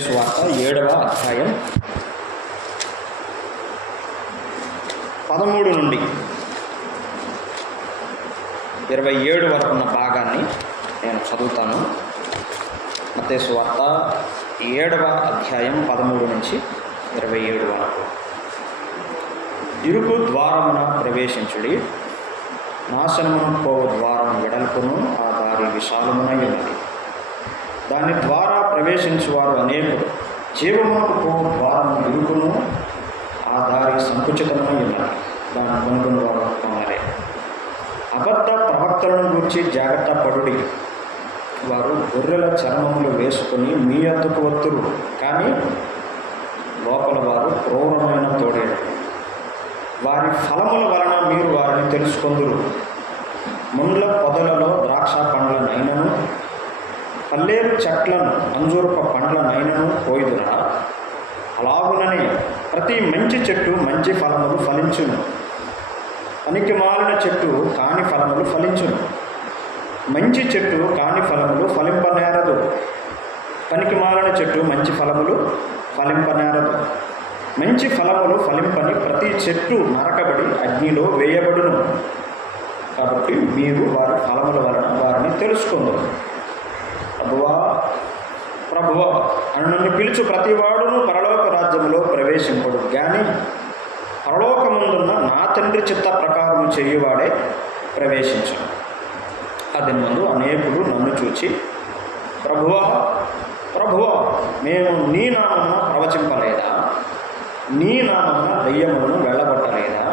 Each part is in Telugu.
సువార్త 7వ అధ్యాయం 13 నుండి 27 వరకు ఉన్న భాగాన్ని నేను చదువుతాను. మత్తయి సువార్త 7వ అధ్యాయం 13 నుంచి 27 వరకు. ఇరుకు ద్వారమున ప్రవేశించుడి, నాశనమును పోవు ద్వారం వెడల్పును, ఆ దారి విశాలమునై ఉన్నది. దాని ద్వారా ప్రవేశించువారు అనేకులు. జీవమునకు పోవు ద్వారము ఇరుకును, ఆ దారి సంకుచితమై ఉన్నది, దాని కొనుగోలు వారు కొనలే. అబద్ధ ప్రవక్తలను గురించి జాగ్రత్త పడుడి. వారు గొర్రెల చర్మములు వేసుకుని మీ అద్దకు వత్తురు, కానీ లోపల వారు క్రూరమైన తోడేడు. వారి ఫలముల వలన మీరు వారిని తెలుసుకొందురు. ముండ్ల పొదలలో ద్రాక్ష పండ్లనైనను, పల్లేరు చెట్లను అంజూరపు పండ్లనైనను కోయుదురా? అలాగుననే ప్రతి మంచి చెట్టు మంచి ఫలములు ఫలించును, పనికి మాలిన చెట్టు కాని ఫలములు ఫలించును. మంచి చెట్టు కాని ఫలములు ఫలింపనేరదు, పనికి మాలిన చెట్టు మంచి ఫలములు ఫలింపనేరదు. మంచి ఫలములు ఫలింపని ప్రతి చెట్టు నరకబడి అగ్నిలో వేయబడును. కాబట్టి మీరు వారి ఫలముల వలన వారిని తెలుసుకుందాం. ప్రభువా ప్రభువా అని నన్ను పిలుచు ప్రతివాడును పరలోక రాజ్యములో ప్రవేశింపడు, కానీ పరలోకమందున్న నా తండ్రి చిత్త ప్రకారం చేయువాడే ప్రవేశించను. అది ముందు అనేకులు నన్ను చూచి, ప్రభువా ప్రభువా మేము నీ నామమున ప్రవచింపలేదా? నీ నామమున దెయ్యములను వెళ్ళగొట్టలేదా?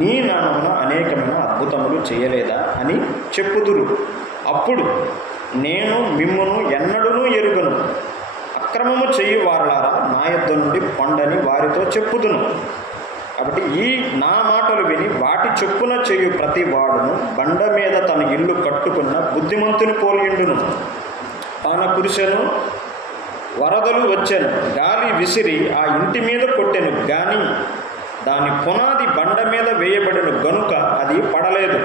నీ నామమున అనేకమైన అద్భుతములు చేయలేదా అని చెప్పుదురు. అప్పుడు నేను మిమ్మును ఎన్నడూనూ ఎరుగను, అక్రమము చేయు వారులారా నా యొద్ద నుండి పొండని వారితో చెప్పుదును. కాబట్టి ఈ నా మాటలు విని వాటి చొప్పున చేయు ప్రతి వాడును బండ మీద తన ఇల్లు కట్టుకున్న బుద్ధిమంతుని పోలియుండును. వాన కురిసెను, వరదలు వచ్చెను, గాలి విసిరి ఆ ఇంటి మీద కొట్టెను, కానీ దాని పునాది బండ మీద వేయబడిన గనుక అది పడలేదు.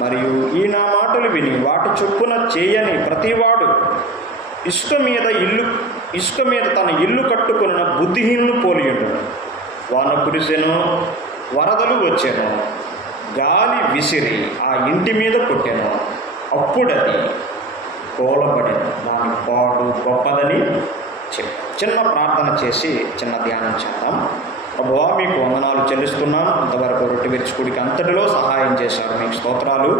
మరియు ఈ నా మాటలు విని వాటి చొప్పున చేయని ప్రతివాడు ఇసుక మీద తన ఇల్లు కట్టుకున్న బుద్ధిహీనుని పోలియుండును. వాన కురిసెను, వరదలు వచ్చెను, గాలి విసిరి ఆ ఇంటి మీద కొట్టెను, అప్పుడది కూలబడెను, దాని పాడు గొప్పదని చెప్పి. చిన్న ప్రార్థన చేసి చిన్న ధ్యానం చేద్దాం. ప్రభువా మీకు వందనాలు చెల్లిస్తున్నాం. ఇంతవరకు రొట్టె విరుచుకుడికి అంతటిలో సహాయం చేశారు, మీకు స్తోత్రాలు.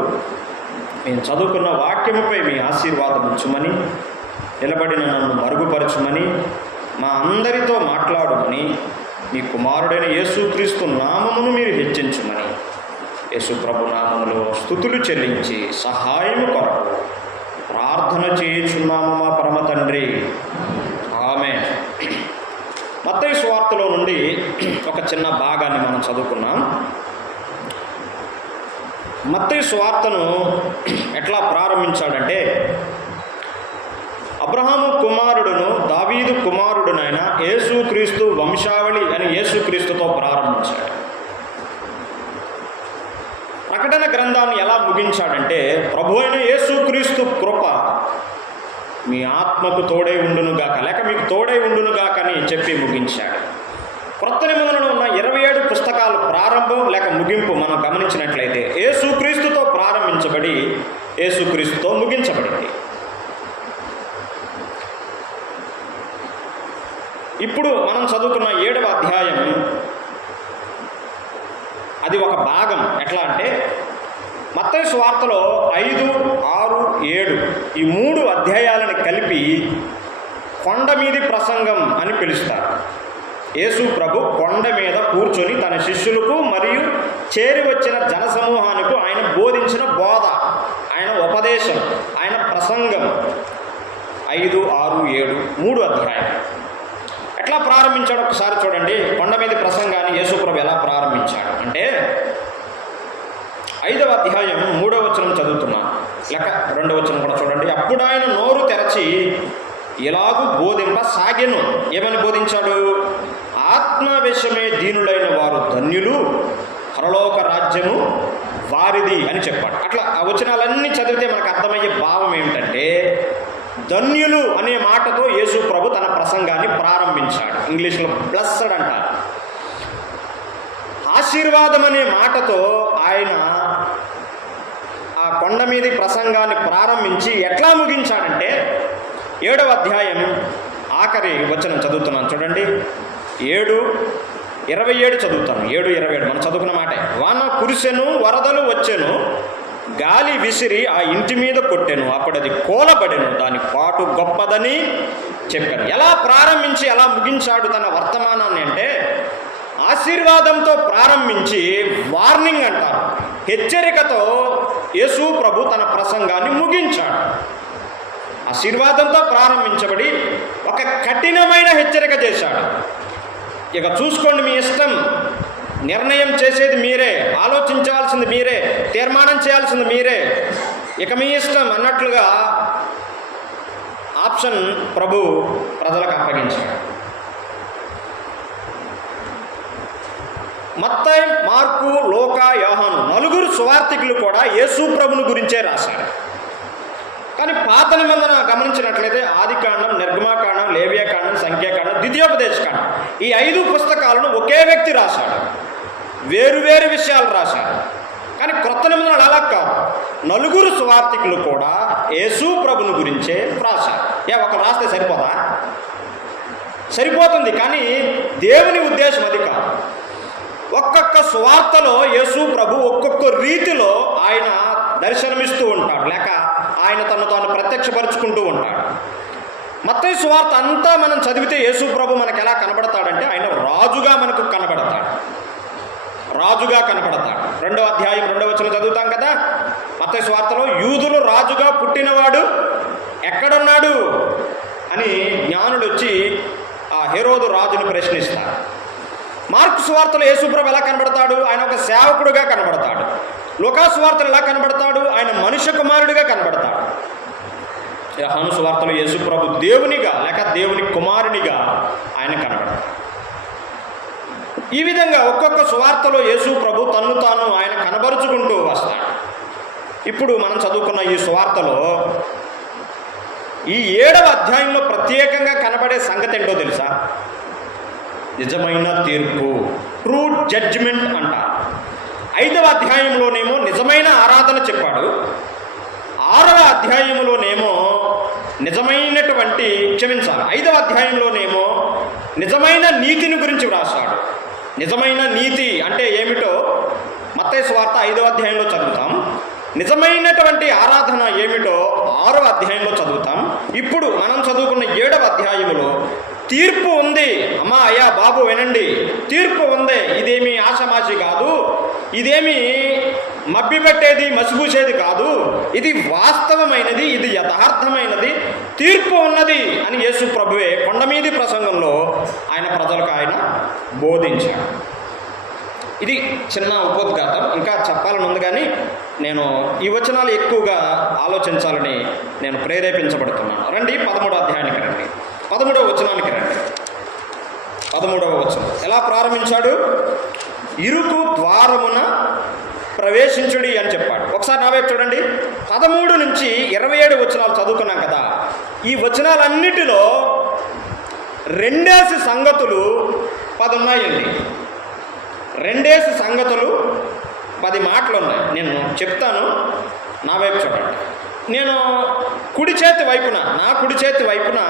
మేము చదువుకున్న వాక్యముపై మీ ఆశీర్వాదం ఉంచుమని, నిలబడిన నన్ను మరుగుపరచుమని, మా అందరితో మాట్లాడమని, మీ కుమారుడైన యేసుక్రీస్తు నామమును మీరు హెచ్చించుమని యేసు ప్రభు నామములో స్తుతులు చెల్లించి సహాయము కొరకు ప్రార్థన చేయుచున్నాము మా పరమ తండ్రి, ఆమేన్. మత్తయి సువార్తలో నుండి ఒక చిన్న భాగాన్ని మనం చదువుకున్నాం. మత్తయి సువార్తను ఎట్లా ప్రారంభించాడంటే, అబ్రహాము కుమారుడును దావీదు కుమారుడునైన యేసుక్రీస్తు వంశావళి అని యేసుక్రీస్తుతో ప్రారంభించాడు. ప్రకటన గ్రంథాన్ని ఎలా ముగించాడంటే, ప్రభు అయిన యేసుక్రీస్తు కృప మీ ఆత్మకు తోడై ఉండునుగాక, లేక మీకు తోడై ఉండునుగాక అని చెప్పి ముగించాడు. క్రొత్త నిబంధనలో ఉన్న 27 పుస్తకాలు ప్రారంభం లేక ముగింపు మనం గమనించినట్లయితే యేసుక్రీస్తుతో ప్రారంభించబడి యేసుక్రీస్తుతో ముగించబడింది. ఇప్పుడు మనం చదువుకున్న 7వ అధ్యాయం అది ఒక భాగం. ఎట్లా అంటే, మత్తయి సువార్తలో 5, 6, 7 ఈ 3 అధ్యాయాలను కలిపి కొండ మీది ప్రసంగం అని పిలుస్తారు. యేసు ప్రభు కొండ మీద కూర్చొని తన శిష్యులకు మరియు చేరి వచ్చిన జనసమూహానికి ఆయన బోధించిన బోధ, ఆయన ఉపదేశం, ఆయన ప్రసంగం 5, 6, 7 3 అధ్యాయాలు. ఎట్లా ప్రారంభించాడు ఒకసారి చూడండి. కొండ మీద ప్రసంగాన్ని యేసు ప్రభు ఎలా ప్రారంభించాడు అంటే, 5వ అధ్యాయం 3వ వచనం చదువుతున్నాను, లేక 2వ వచనం కూడా చూడండి. అప్పుడు ఆయన నోరు తెరచి ఇలాగూ బోధింపసాగెను. ఏమని బోధించాడు? ఆత్మవేశమే దీనులైన వారు ధన్యులు, పరలోక రాజ్యము వారిది అని చెప్పాడు. అట్లా ఆ వచనాలన్నీ చదివితే మనకు అర్థమయ్యే భావం ఏమిటంటే, ధన్యులు అనే మాటతో యేసు ప్రభు తన ప్రసంగాన్ని ప్రారంభించాడు. ఇంగ్లీష్లో బ్లెస్సడ్ అంటారు. ఆశీర్వాదం అనే మాటతో ఆయన ఆ కొండ మీది ప్రసంగాన్ని ప్రారంభించి ఎట్లా ముగించాడంటే 7వ అధ్యాయం ఆఖరి వచనం చదువుతున్నాను చూడండి. 7:27 చదువుతాను. 7:27 మనం చదువుకున్న మాటే. వాన కురిసెను, వరదలు వచ్చెను, గాలి విసిరి ఆ ఇంటి మీద కొట్టెను, అప్పుడు అది కూలబడెను, దాని పాటు గొప్పదని చెప్పాను. ఎలా ప్రారంభించి ఎలా ముగించాడు తన వర్తమానాన్ని అంటే, ఆశీర్వాదంతో ప్రారంభించి వార్నింగ్ అంటారు, హెచ్చరికతో యేసు ప్రభు తన ప్రసంగాన్ని ముగించాడు. ఆశీర్వాదంతో ప్రారంభించబడి ఒక కఠినమైన హెచ్చరిక చేశాడు. ఇక చూసుకోండి, మీ ఇష్టం, నిర్ణయం చేసేది మీరే, ఆలోచించాల్సింది మీరే, తీర్మానం చేయాల్సింది మీరే, ఇక మీ ఇష్టం అన్నట్లుగా ఆప్షన్ ప్రభు ప్రజలకు అప్పగించాడు. మత్తయి, మార్కు, లూకా, యోహాను 4 సువార్తికులు కూడా యేసు ప్రభుని గురించే రాశారు. కానీ పాత నిబంధన గమనించినట్లయితే ఆదికాండం, నిర్గమాకాండం, లేవియాకాండం, సంఖ్యాకాండం, ద్వితీయోపదేశకాండం, ఈ 5 పుస్తకాలను ఒకే వ్యక్తి రాశాడు. వేరువేరు విషయాలు రాశాడు. కానీ క్రొత్త నిబంధనలు అలా కాదు. 4 సువార్తికులు కూడా యేసు ప్రభుని గురించే రాశారు. ఒకరు రాస్తే సరిపోదా? సరిపోతుంది. కానీ దేవుని ఉద్దేశం అది కాదు. ఒక్కొక్క సువార్తలో యేసు ప్రభు ఒక్కొక్క రీతిలో ఆయన దర్శనమిస్తూ ఉంటాడు, లేక ఆయన తను తాను ప్రత్యక్షపరుచుకుంటూ ఉంటాడు. మత్తయి సువార్త అంతా మనం చదివితే యేసు ప్రభు మనకు ఎలా కనబడతాడంటే, ఆయన రాజుగా మనకు కనబడతాడు. రాజుగా కనబడతాడు. 2వ అధ్యాయం 2వ వచనం చదువుతాం కదా. మత్తయి సువార్తలో యూదులు రాజుగా పుట్టినవాడు ఎక్కడున్నాడు అని జ్ఞానులు వచ్చి ఆ హెరోదు రాజును ప్రశ్నిస్తారు. మార్కు సువార్తలో యేసు ప్రభు ఎలా కనబడతాడు? ఆయన ఒక సేవకుడుగా కనబడతాడు. లూకా సువార్తలు ఎలా కనబడతాడు? ఆయన మనుష్య కుమారుడిగా కనబడతాడు. యోహాను సువార్తలో యేసు ప్రభు దేవునిగా లేక దేవుని కుమారునిగా ఆయన కనబడతాడు. ఈ విధంగా ఒక్కొక్క సువార్తలో యేసు ప్రభు తన్ను తాను ఆయన కనబరుచుకుంటూ వస్తాడు. ఇప్పుడు మనం చదువుకున్న ఈ సువార్తలో ఈ 7వ అధ్యాయంలో ప్రత్యేకంగా కనబడే సంగతి ఏంటో తెలుసా? నిజమైన తీర్పు, ట్రూ జడ్జిమెంట్ అంటారు. 5వ అధ్యాయంలోనేమో నిజమైన ఆరాధన చెప్పాడు. 6వ అధ్యాయంలోనేమో నిజమైనటువంటి 5వ అధ్యాయంలోనేమో నిజమైన నీతిని గురించి వ్రాసాడు. నిజమైన నీతి అంటే ఏమిటో మత్తయి సువార్త 5వ అధ్యాయంలో చదువుతాం. నిజమైనటువంటి ఆరాధన ఏమిటో 6వ అధ్యాయంలో చదువుతాం. ఇప్పుడు మనం చదువుకున్న 7వ అధ్యాయంలో తీర్పు ఉంది. అమ్మా, అయ్యా, బాబు వినండి, తీర్పు ఉంది. ఇదేమి ఆషమాషి కాదు, ఇదేమి మభ్యపెట్టేది, మసిపూసేది కాదు, ఇది వాస్తవమైనది, ఇది యథార్థమైనది, తీర్పు ఉన్నది అని యేసు ప్రభువే కొండమీది ప్రసంగంలో ఆయన ప్రజలకు ఆయన బోధించాడు. ఇది చిన్న ఉపోద్ఘాతం, ఇంకా చెప్పాలని ఉంది, కానీ నేను ఈ వచనాలు ఎక్కువగా ఆలోచించాలని నేను ప్రేరేపించబడుతున్నాను. రండి 13వ అధ్యాయానికి రండి. 13వ వచనానికి రండి. 13వ వచనం ఎలా ప్రారంభించాడు? ఇరుకు ద్వారమున ప్రవేశించుడి అని చెప్పాడు. ఒకసారి నా వైపు చూడండి. 13 నుంచి 27 వచనాలు చదువుకున్నాం కదా. ఈ వచనాలన్నిటిలో 2 సంగతులు 10 ఉన్నాయండి. 2 సంగతులు 10 మాటలు ఉన్నాయి. నేను చెప్తాను, నా వైపు చూడండి. నేను కుడి చేతి వైపున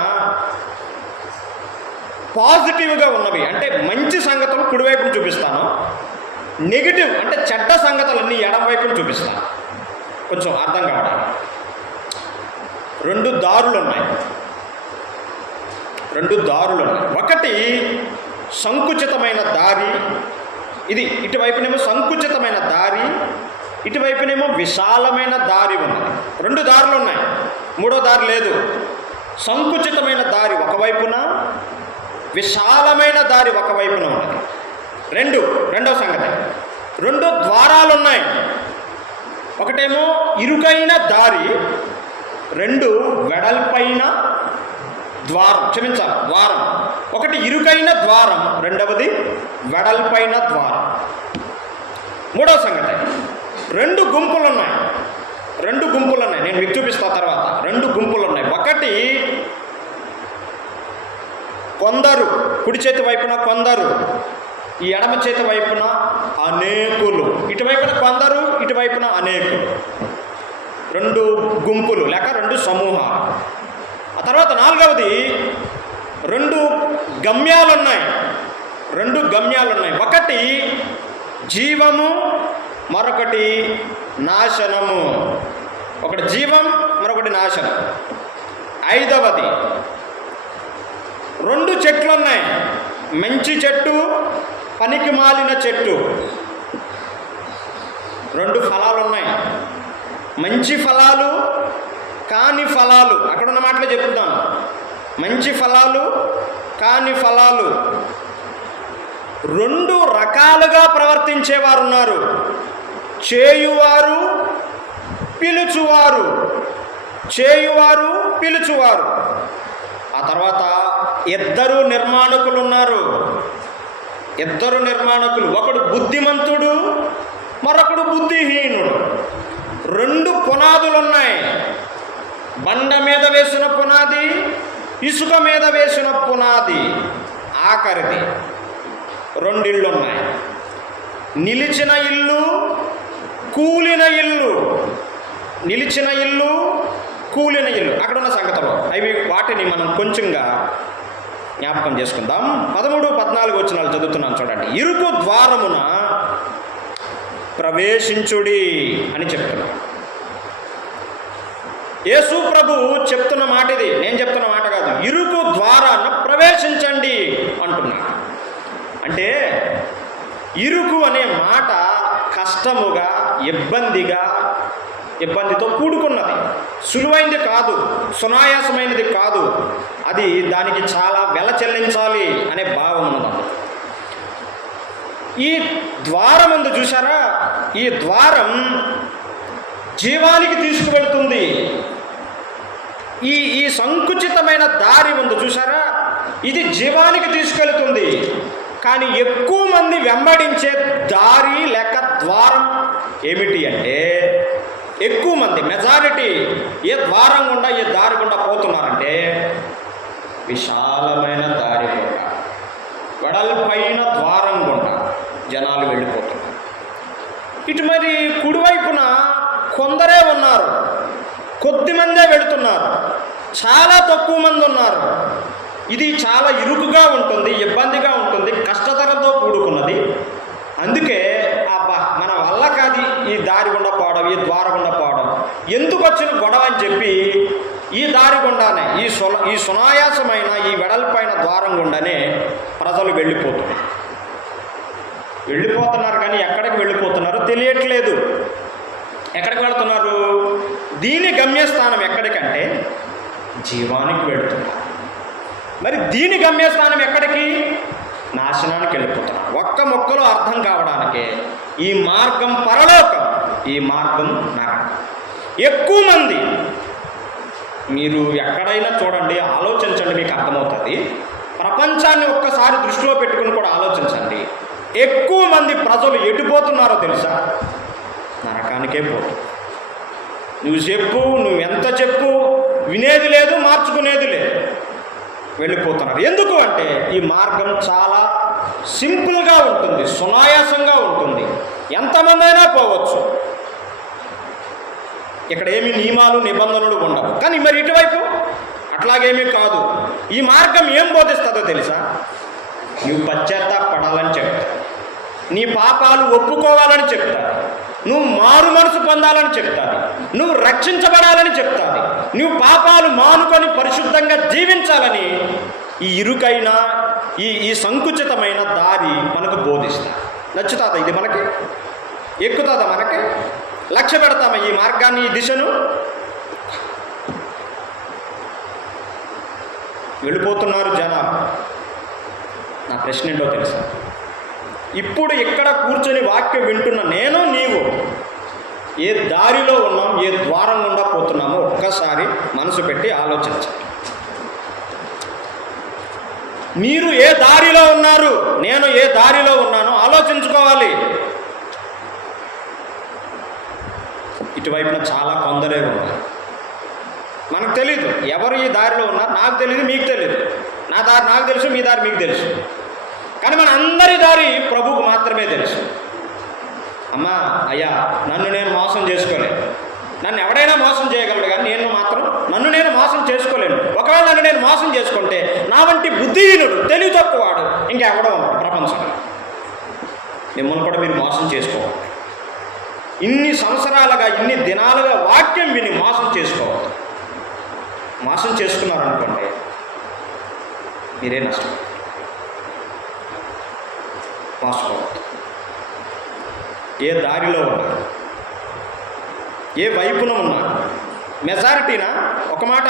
పాజిటివ్గా ఉన్నవి అంటే మంచి సంగతులు కుడివైపును చూపిస్తాను. నెగిటివ్ అంటే చెడ్డ సంగతులన్నీ ఎడమ వైపును చూపిస్తాను. కొంచెం అర్థం కావడానికి 2 దారులు ఉన్నాయి. ఒకటి సంకుచితమైన దారి, ఇది ఇటువైపునేమో సంకుచితమైన దారి, ఇటువైపునేమో విశాలమైన దారి ఉన్నది. 2 దారులు ఉన్నాయి, 3వ దారి లేదు. సంకుచితమైన దారి ఒకవైపున, విశాలమైన దారి ఒకవైపున ఉన్నది. రెండవ సంగతి, 2 ద్వారాలు ఉన్నాయి. ఒకటేమో ఇరుకైన దారి, 2 వెడల్పైన ద్వారం. ఒకటి ఇరుకైన ద్వారం, 2వది వెడల్పైన ద్వారం. 3వ సంగతి, 2 గుంపులు ఉన్నాయి. రెండు గుంపులు ఉన్నాయి, నేను మీకు చూపిస్తా తర్వాత. రెండు గుంపులు ఉన్నాయి. ఒకటి కొందరు, కుడి చేతి వైపున కొందరు, ఈ ఎడమ చేతి వైపున అనేకులు. ఇటువైపున కొందరు, ఇటువైపున అనేకులు. రెండు గుంపులు లేక రెండు సమూహాలు. ఆ తర్వాత నాలుగవది రెండు గమ్యాలు ఉన్నాయి. రెండు గమ్యాలు ఉన్నాయి. ఒకటి జీవము, మరొకటి నాశనము. ఒకటి జీవం, మరొకటి నాశనం. ఐదవది రెండు చెట్లు ఉన్నాయి. మంచి చెట్టు, పనికి మాలిన చెట్టు. రెండు ఫలాలు ఉన్నాయి. మంచి ఫలాలు, కాని ఫలాలు. అక్కడ ఉన్న మాటలు చెప్తున్నాను. మంచి ఫలాలు, కాని ఫలాలు. రెండు రకాలుగా ప్రవర్తించేవారు ఉన్నారు. చేయువారు, పిలుచువారు. చేయువారు, పిలుచువారు. ఆ తర్వాత ఇద్దరు నిర్మాణకులు ఉన్నారు. ఇద్దరు నిర్మాణకులు. ఒకడు బుద్ధిమంతుడు, మరొకడు బుద్ధిహీనుడు. రెండు పునాదులు ఉన్నాయి. బండ మీద వేసిన పునాది, ఇసుక మీద వేసిన పునాది. ఆఖరిది రెండిళ్ళు ఉన్నాయి. నిలిచిన ఇల్లు, కూలిన ఇల్లు. నిలిచిన ఇల్లు, కూలిన ఇల్లు. అక్కడ ఉన్న సంగతులు అవి, వాటిని మనం కొంచెంగా జ్ఞాపకం చేసుకుందాం. 13, 14 వచనాలు చదువుతున్నాను చూడండి. ఇరుకు ద్వారమున ప్రవేశించుడి అని చెప్తున్నాడు. యేసు ప్రభు చెప్తున్న మాట ఇది, నేను చెప్తున్న మాట కాదు. ఇరుకు ద్వారాన ప్రవేశించండి అంటున్నాడు. అంటే ఇరుకు అనే మాట కష్టముగా, ఇబ్బందితో కూడుకున్నది. సులువైనది కాదు, సునాయాసమైనది కాదు. అది దానికి చాలా వెల చెల్లించాలి అనే భావం ఉన్నది. ఈ ద్వారం ఉంది చూసారా, ఈ ద్వారం జీవానికి తీసుకువెళ్తుంది. ఈ సంకుచితమైన దారి ఉంది చూసారా, ఇది జీవానికి తీసుకెళ్తుంది. కానీ ఎక్కువ మంది వెంబడించే దారి లేక ద్వారం ఏమిటి అంటే, ఎక్కువ మంది, మెజారిటీ ఏ ద్వారం గుండా, ఏ దారి గుండా పోతున్నారంటే విశాలమైన దారి గుండా, వెడల్పైన ద్వారం గుండా జనాలు వెళ్ళిపోతున్నారు. ఇటు మరి కుడివైపున కొందరే ఉన్నారు, కొద్దిమందే వెళుతున్నారు, చాలా తక్కువ మంది ఉన్నారు. ఇది చాలా ఇరుకుగా ఉంటుంది, ఇబ్బందిగా ఉంటుంది, కష్టతరంతో కూడుకున్నది. అందుకే మన వల్ల కాదు ఈ దారి గుండా పోవడం, ఈ ద్వారం గుండా పోవడం, ఎందుకు వచ్చిన గొడవ అని చెప్పి ఈ దారి గుండానే, ఈ సునాయాసమైన ఈ వెడల్పైన ద్వారం గుండానే ప్రజలు వెళ్ళిపోతున్నారు. కానీ ఎక్కడికి వెళ్ళిపోతున్నారో తెలియట్లేదు. ఎక్కడికి వెళుతున్నారు? దీని గమ్యస్థానం ఎక్కడికంటే జీవానికి వెళుతున్నారు. మరి దీని గమ్యస్థానం ఎక్కడికి? నాశనానికి వెళ్ళిపోతున్నారు. ఒక్క మొక్కలో అర్థం కావడానికే ఈ మార్గం పరలోకం, ఈ మార్గం నరకం. ఎక్కువ మంది, మీరు ఎక్కడైనా చూడండి, ఆలోచించండి, మీకు అర్థమవుతుంది. ప్రపంచాన్ని ఒక్కసారి దృష్టిలో పెట్టుకుని కూడా ఆలోచించండి. ఎక్కువ మంది ప్రజలు ఎటుపోతున్నారో తెలుసా? నరకానికే పోతుంది. నువ్వు ఎంత చెప్పు, వినేది లేదు, మార్చుకునేది లేదు. వెళ్ళిపోతున్నారు. ఎందుకు అంటే ఈ మార్గం చాలా సింపుల్గా ఉంటుంది, సునాయాసంగా ఉంటుంది, ఎంతమంది అయినా పోవచ్చు. ఇక్కడ ఏమి నియమాలు, నిబంధనలు ఉండవు. కానీ మరి ఇటువైపు అట్లాగేమీ కాదు. ఈ మార్గం ఏం బోధిస్తుందో తెలుసా? నువ్వు పశ్చాత్తాపడాలని చెప్తా, నీ పాపాలు ఒప్పుకోవాలని చెప్తారు, నువ్వు మారు మనసు పొందాలని చెప్తాది, నువ్వు రక్షించబడాలని చెప్తాది, నువ్వు పాపాలు మానుకొని పరిశుద్ధంగా జీవించాలని ఈ ఇరుకైన ఈ సంకుచితమైన దారి మనకు బోధిస్తా. నచ్చుతుందా ఇది? మనకి ఎక్కుతుందా? మనకి లక్ష్య పెడతామా ఈ మార్గాన్ని, ఈ దిశను? వెళ్ళిపోతున్నారు జనాలు. నా ప్రశ్న ఏంటో తెలుసా? ఇప్పుడు ఇక్కడ కూర్చొని వాక్యం వింటున్న నేను, నీవు ఏ దారిలో ఉన్నాం, ఏ ద్వారం గుండా పోతున్నామో ఒక్కసారి మనసు పెట్టి ఆలోచించండి. మీరు ఏ దారిలో ఉన్నారు, నేను ఏ దారిలో ఉన్నానో ఆలోచించుకోవాలి. ఇటువైపున చాలా కొందరే ఉన్నారు. మనకు తెలీదు ఎవరు ఈ దారిలో ఉన్నారు. నాకు తెలియదు, మీకు తెలియదు. నా దారి నాకు తెలుసు, మీ దారి మీకు తెలుసు. కానీ మన అందరి దారి ప్రభువుకు మాత్రమే తెలుసు. అమ్మా అయ్యా, నన్ను నేను మోసం చేసుకోలేను. నన్ను ఎవడైనా మోసం చేయగలడు, కానీ నన్ను నేను మోసం చేసుకోలేను. ఒకవేళ నన్ను నేను మోసం చేసుకుంటే నా వంటి బుద్ధిహీనుడు, తెలివి తక్కువవాడు ఇంకెవడో ప్రపంచంలో. మిమ్మల్ని కూడా మీరు మోసం చేసుకోవాలి. ఇన్ని సంవత్సరాలుగా, ఇన్ని దినాలుగా వాక్యం విని మోసం చేసుకోవద్దు. మోసం చేసుకున్నారనుకోండి, మీరే నష్టం. మోసపోవద్దు. ఏ దారిలో ఉన్నారు, ఏ వైపున ఉన్నారు? మెజారిటీనా? ఒక మాట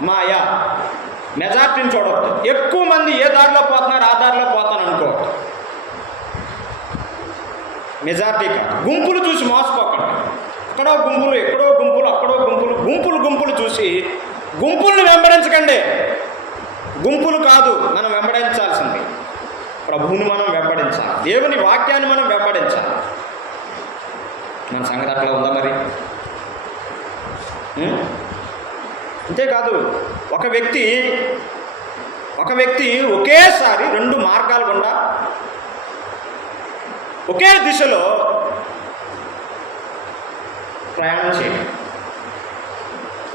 అమ్మా అయ్యా, మెజారిటీని చూడవద్దు. ఎక్కువ మంది ఏ దారిలో పోతున్నారు ఆ దారిలో పోతాను అనుకోవద్దు. మెజారిటీ కాదు. గుంపులు చూసి మోసపోకండి. అక్కడో గుంపులు, ఎక్కడో గుంపులు, అక్కడో గుంపులు చూసి గుంపుల్ని వెంబడించకండి. గుంపులు కాదు మనం వెంబడించాల్సింది. ప్రభువుని మనం వెంబడించాలి. దేవుని వాక్యాన్ని మనం వెంబడించాలి. మన సంగతి అట్లా ఉందా మరి? అంతేకాదు, ఒక వ్యక్తి ఒకేసారి 2 మార్గాల గుండా ఒకే దిశలో ప్రయాణం చేయండి.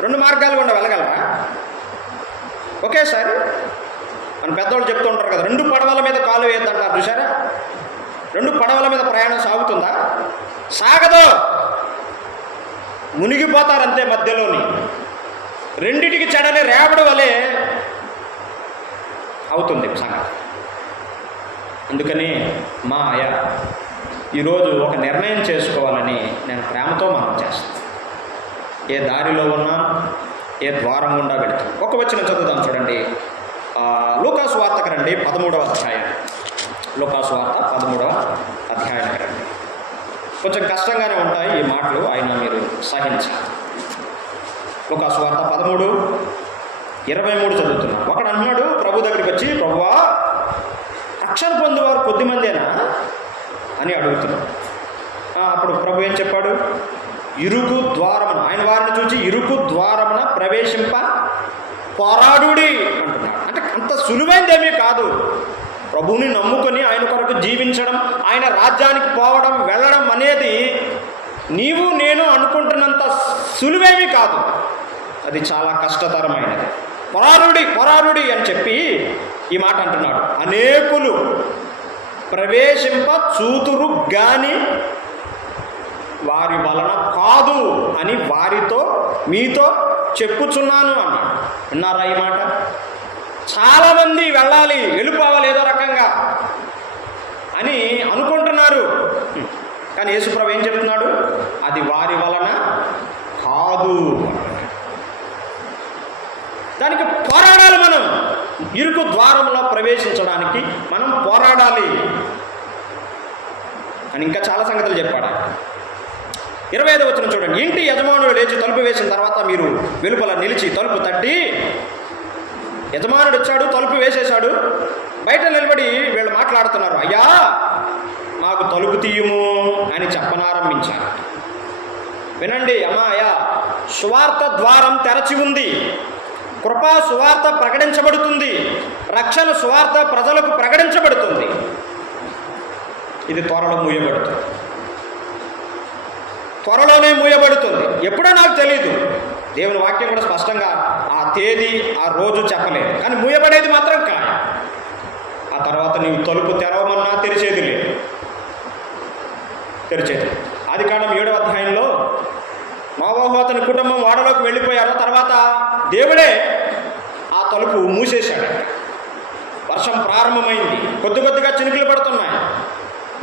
2 మార్గాల గుండా వెళ్ళగలరా ఒకేసారి? మన పెద్దవాళ్ళు చెప్తూ ఉంటారు కదా, 2 పడవల మీద కాలు వేద్దంటారు చూసారా? 2 పడవల మీద ప్రయాణం సాగుతుందా? సాగదు. మునిగిపోతారంతే మధ్యలోని. రెండిటికి చెడని రేపడి వలె అవుతుంది సంగతి. అందుకని మా అయ్యా, ఈరోజు ఒక నిర్ణయం చేసుకోవాలని నేను ప్రేమతో మనం చేస్తాను. ఏ దారిలో ఉన్నా, ఏ ద్వారం గుండా వెళుతాం. ఒక వచనం చదువుదాం చూడండి. లూకాసు వార్తకు రండి, 13వ అధ్యాయం. లూకాసు వార్త 13వ అధ్యాయానికి రండి. కొంచెం కష్టంగానే ఉంటాయి ఈ మాటలు, అయినా మీరు సహించాలి. లూకాసు వార్త 13:23 చదువుతున్నాం. ఒకడు అన్నాడు ప్రభు దగ్గరికి వచ్చి, ప్రభువా, రక్షణ పొందేవారు కొద్దిమందేనా అని అడుగుతున్నాడు. అప్పుడు ప్రభు ఏం చెప్పాడు? ఇరుకు ద్వారమున, ఆయన వారిని చూసి ఇరుకు ద్వారమున ప్రవేశింప పోరాడుడి అంటున్నాడు. అంటే అంత సులువైందేమీ కాదు. ప్రభువుని నమ్ముకొని ఆయన కొరకు జీవించడం, ఆయన రాజ్యానికి పోవడం, వెళ్ళడం అనేది నీవు నేను అనుకుంటున్నంత సులువేమీ కాదు. అది చాలా కష్టతరమైనది. పోరాడుడి అని చెప్పి ఈ మాట అంటున్నాడు. అనేకులు ప్రవేశింప చూతురు గాని వారి వలన కాదు అని వారితో మీతో చెప్పుచున్నాను అన్నాడు. విన్నారా ఈ మాట? చాలామంది వెళ్ళాలి, వెళ్ళిపోవాలి ఏదో రకంగా అని అనుకుంటున్నారు. కానీ యేసుప్రభు ఏం చెప్తున్నాడు? అది వారి వలన కాదు. దానికి పోరాడాలి. మనం ఇరుకు ద్వారంలో ప్రవేశించడానికి మనం పోరాడాలి అని ఇంకా చాలా సంగతులు చెప్పాడు. 25వ వచనం చూడండి. ఇంటి యజమానుడు లేచి తలుపు వేసిన తర్వాత మీరు వెలుపల నిలిచి తలుపు తట్టి, యజమానుడు వచ్చాడు, తలుపు వేసేశాడు, బయట నిలబడి వీళ్ళు మాట్లాడుతున్నారు. అయ్యా, మాకు తలుపు తీయుము అని చెప్పనారంభించారు. వినండి అమ్మా అయ్యా, సువార్త ద్వారం తెరచి ఉంది. కృపా సువార్త ప్రకటించబడుతుంది. రక్షణ సువార్త ప్రజలకు ప్రకటించబడుతుంది. ఇది త్వరలో మూయబడుతుంది. త్వరలోనే మూయబడుతుంది. ఎప్పుడో నాకు తెలియదు. దేవుని వాక్యం కూడా స్పష్టంగా ఆ తేదీ, ఆ రోజు చెప్పలేదు. కానీ మూయబడేది మాత్రం ఖాయం. ఆ తర్వాత నీవు తలుపు తెరవమన్నా తెరిచేది లేదు. ఆదికాండం 7వ అధ్యాయంలో నోవహు అతని కుటుంబం ఓడలోకి వెళ్ళిపోయారు. తర్వాత దేవుడే ఆ తలుపు మూసేశాడు. వర్షం ప్రారంభమైంది. కొద్దిగా చినుకులు పడుతున్నాయి.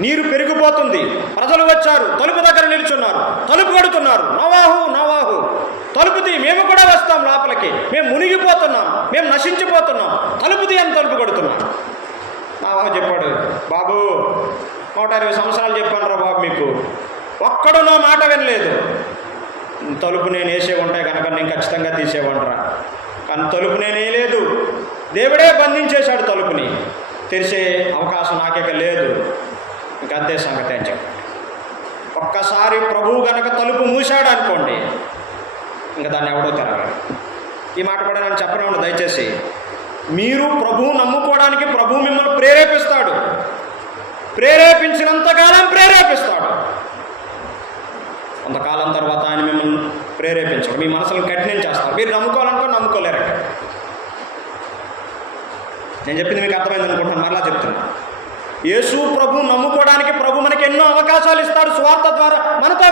నీరు పెరిగిపోతుంది. ప్రజలు వచ్చారు, తలుపు దగ్గర నిల్చున్నారు, తలుపు కడుతున్నారు. నోవాహు తలుపు తీ, మేము కూడా వస్తాం లోపలికి, మేము మునిగిపోతున్నాం, మేము నశించిపోతున్నాం, తలుపు తీ అని తలుపు కడుతున్నాం. నోవాహు చెప్పాడు, బాబు 120 సంవత్సరాలు చెప్పాను రా బాబు, మీకు ఒక్కడు నా మాట వినలేదు. తలుపు నేను వేసే ఉంటాయి కనుక నేను ఖచ్చితంగా తీసేవంటరా. కానీ తలుపు నేను వేయలేదు. దేవుడే బంధించేశాడు తలుపుని. తెరిచే అవకాశం నాకేక లేదు. ఇంకంతే సంగతి అని చెప్పాడు. ఒక్కసారి ప్రభువు గనక తలుపు మూశాడు అనుకోండి, ఇంకా దాన్ని ఎవడో తెరవడు. ఈ మాట కూడా నేను చెప్పనివ్వండి దయచేసి. మీరు ప్రభువు నమ్ముకోవడానికి ప్రభువు మిమ్మల్ని ప్రేరేపిస్తాడు, ప్రేరేపించినంతకాలం ప్రేరేపిస్తాడు. కొంతకాలం తర్వాత ఆయన మిమ్మల్ని ప్రేరేపించడు, మీ మనసును కఠినం చేస్తాడు. మీరు నమ్ముకోవాలనుకో నమ్ముకోలేరు. నేను చెప్పింది మీకు అర్థమైంది అనుకుంటున్నాను, మరలా చెప్తున్నా. యేసు ప్రభు నమ్ముకోవడానికి ప్రభు మనకి ఎన్నో అవకాశాలు ఇస్తాడు. సువార్త ద్వారా మనతో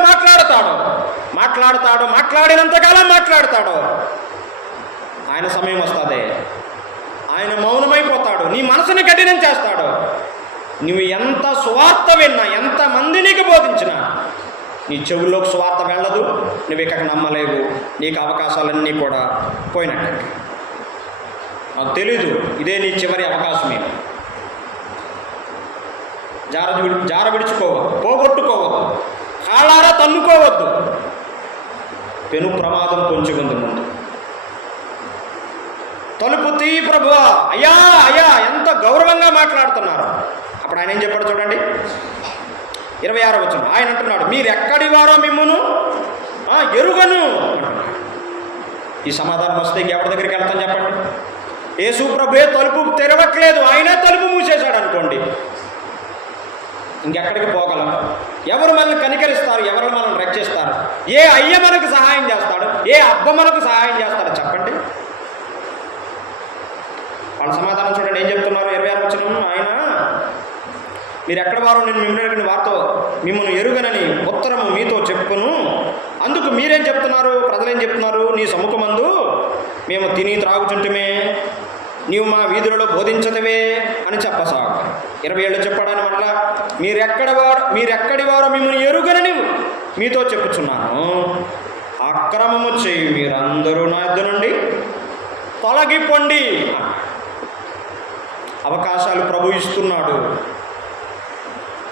మాట్లాడినంతకాలం మాట్లాడతాడు. ఆయన సమయం వస్తుంది, ఆయన మౌనమైపోతాడు, నీ మనసుని కఠినం చేస్తాడు. నువ్వు ఎంత సువార్త విన్నా, ఎంత మంది నీకు బోధించినా నీ చెవుల్లోకి సువార్త వెళ్ళదు, నువ్వు ఇక నమ్మలేవు. నీకు అవకాశాలన్నీ కూడా పోయినట్టు. నాకు తెలీదు, ఇదే నీ చివరి అవకాశమే. జార విడుచుకోవద్దు, పోగొట్టుకోవద్దు, కాళ్ళారా తన్నుకోవద్దు. పెను ప్రమాదం పొంచుకుంది ముందు. తలుపు తీ ప్రభువా, అయ్యా అయ్యా, ఎంత గౌరవంగా మాట్లాడుతున్నారు. అప్పుడు ఆయన ఏం చెప్పాడు చూడండి, 26వ వచనం. ఆయన అంటున్నాడు, మీరు ఎక్కడి వారో మిమ్మును ఎరుగను అంటున్నాడు. ఈ సమాధానం వస్తే ఎవరి దగ్గరికి వెళ్తాను చెప్పండి? యేసు ప్రభువే తలుపు తెరవట్లేదు, ఆయనే తలుపు మూసేశాడు అనుకోండి, ఇంకెక్కడికి పోగలం? ఎవరు మనల్ని కనికరిస్తారు? ఎవరు మనల్ని రక్షిస్తారు? ఏ అయ్య మనకు సహాయం చేస్తాడు? ఏ అబ్బ మనకు సహాయం చేస్తాడు? చెప్పండి. వాళ్ళ సమాధానం చూడండి, ఏం చెప్తున్నారు? 26వ వచనం. ఆయన, మీరు ఎక్కడ వారో నేను మిమ్మల్ని వారితో మిమ్మల్ని ఎరుగనని ఉత్తరము మీతో చెప్పును. అందుకు మీరేం చెప్తున్నారు? ప్రజలేం చెప్తున్నారు? నీ సముఖమందు మేము తిని త్రాగుచుంటమే, నీవు మా వీధులలో బోధించదవే అని చెప్పసాగు. 27 చెప్పాడని మళ్ళా, మీరెక్కడి వారో మిమ్మల్ని ఎరుగనని మీతో చెప్పుచున్నాను. అక్రమము చేయి మీరందరూ నా యొద్ద నుండి తొలగిపోండి. అవకాశాలు ప్రభు ఇస్తున్నాడు,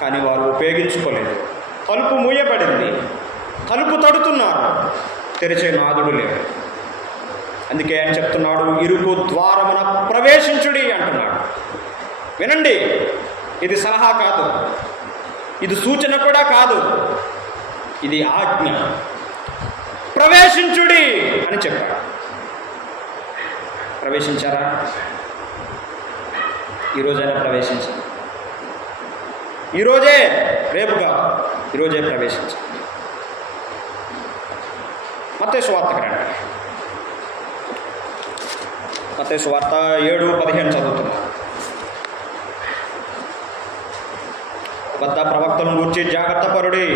కానీ వారు ఉపయోగించుకోలేదు. తలుపు మూయబడింది, తలుపు తడుతున్నారు, తెరిచే నాదుడు లేడు. అందుకే ఆయన చెప్తున్నాడు, ఇరుకు ద్వారమున ప్రవేశించుడి అంటున్నాడు. వినండి, ఇది సలహా కాదు, ఇది సూచన కూడా కాదు, ఇది ఆజ్ఞ. ప్రవేశించుడి అని చెప్పాడు. ప్రవేశించారా? ఈరోజైనా ప్రవేశించారు? ఈరోజే, రేపుగా, ఈరోజే ప్రవేశించారు. మత్తయి సువార్తకు రండి. మత్తయి సువార్త 7:15 చదువుతున్నారు. అబద్ధ ప్రవక్తలను గూర్చి జాగ్రత్త పరుడి,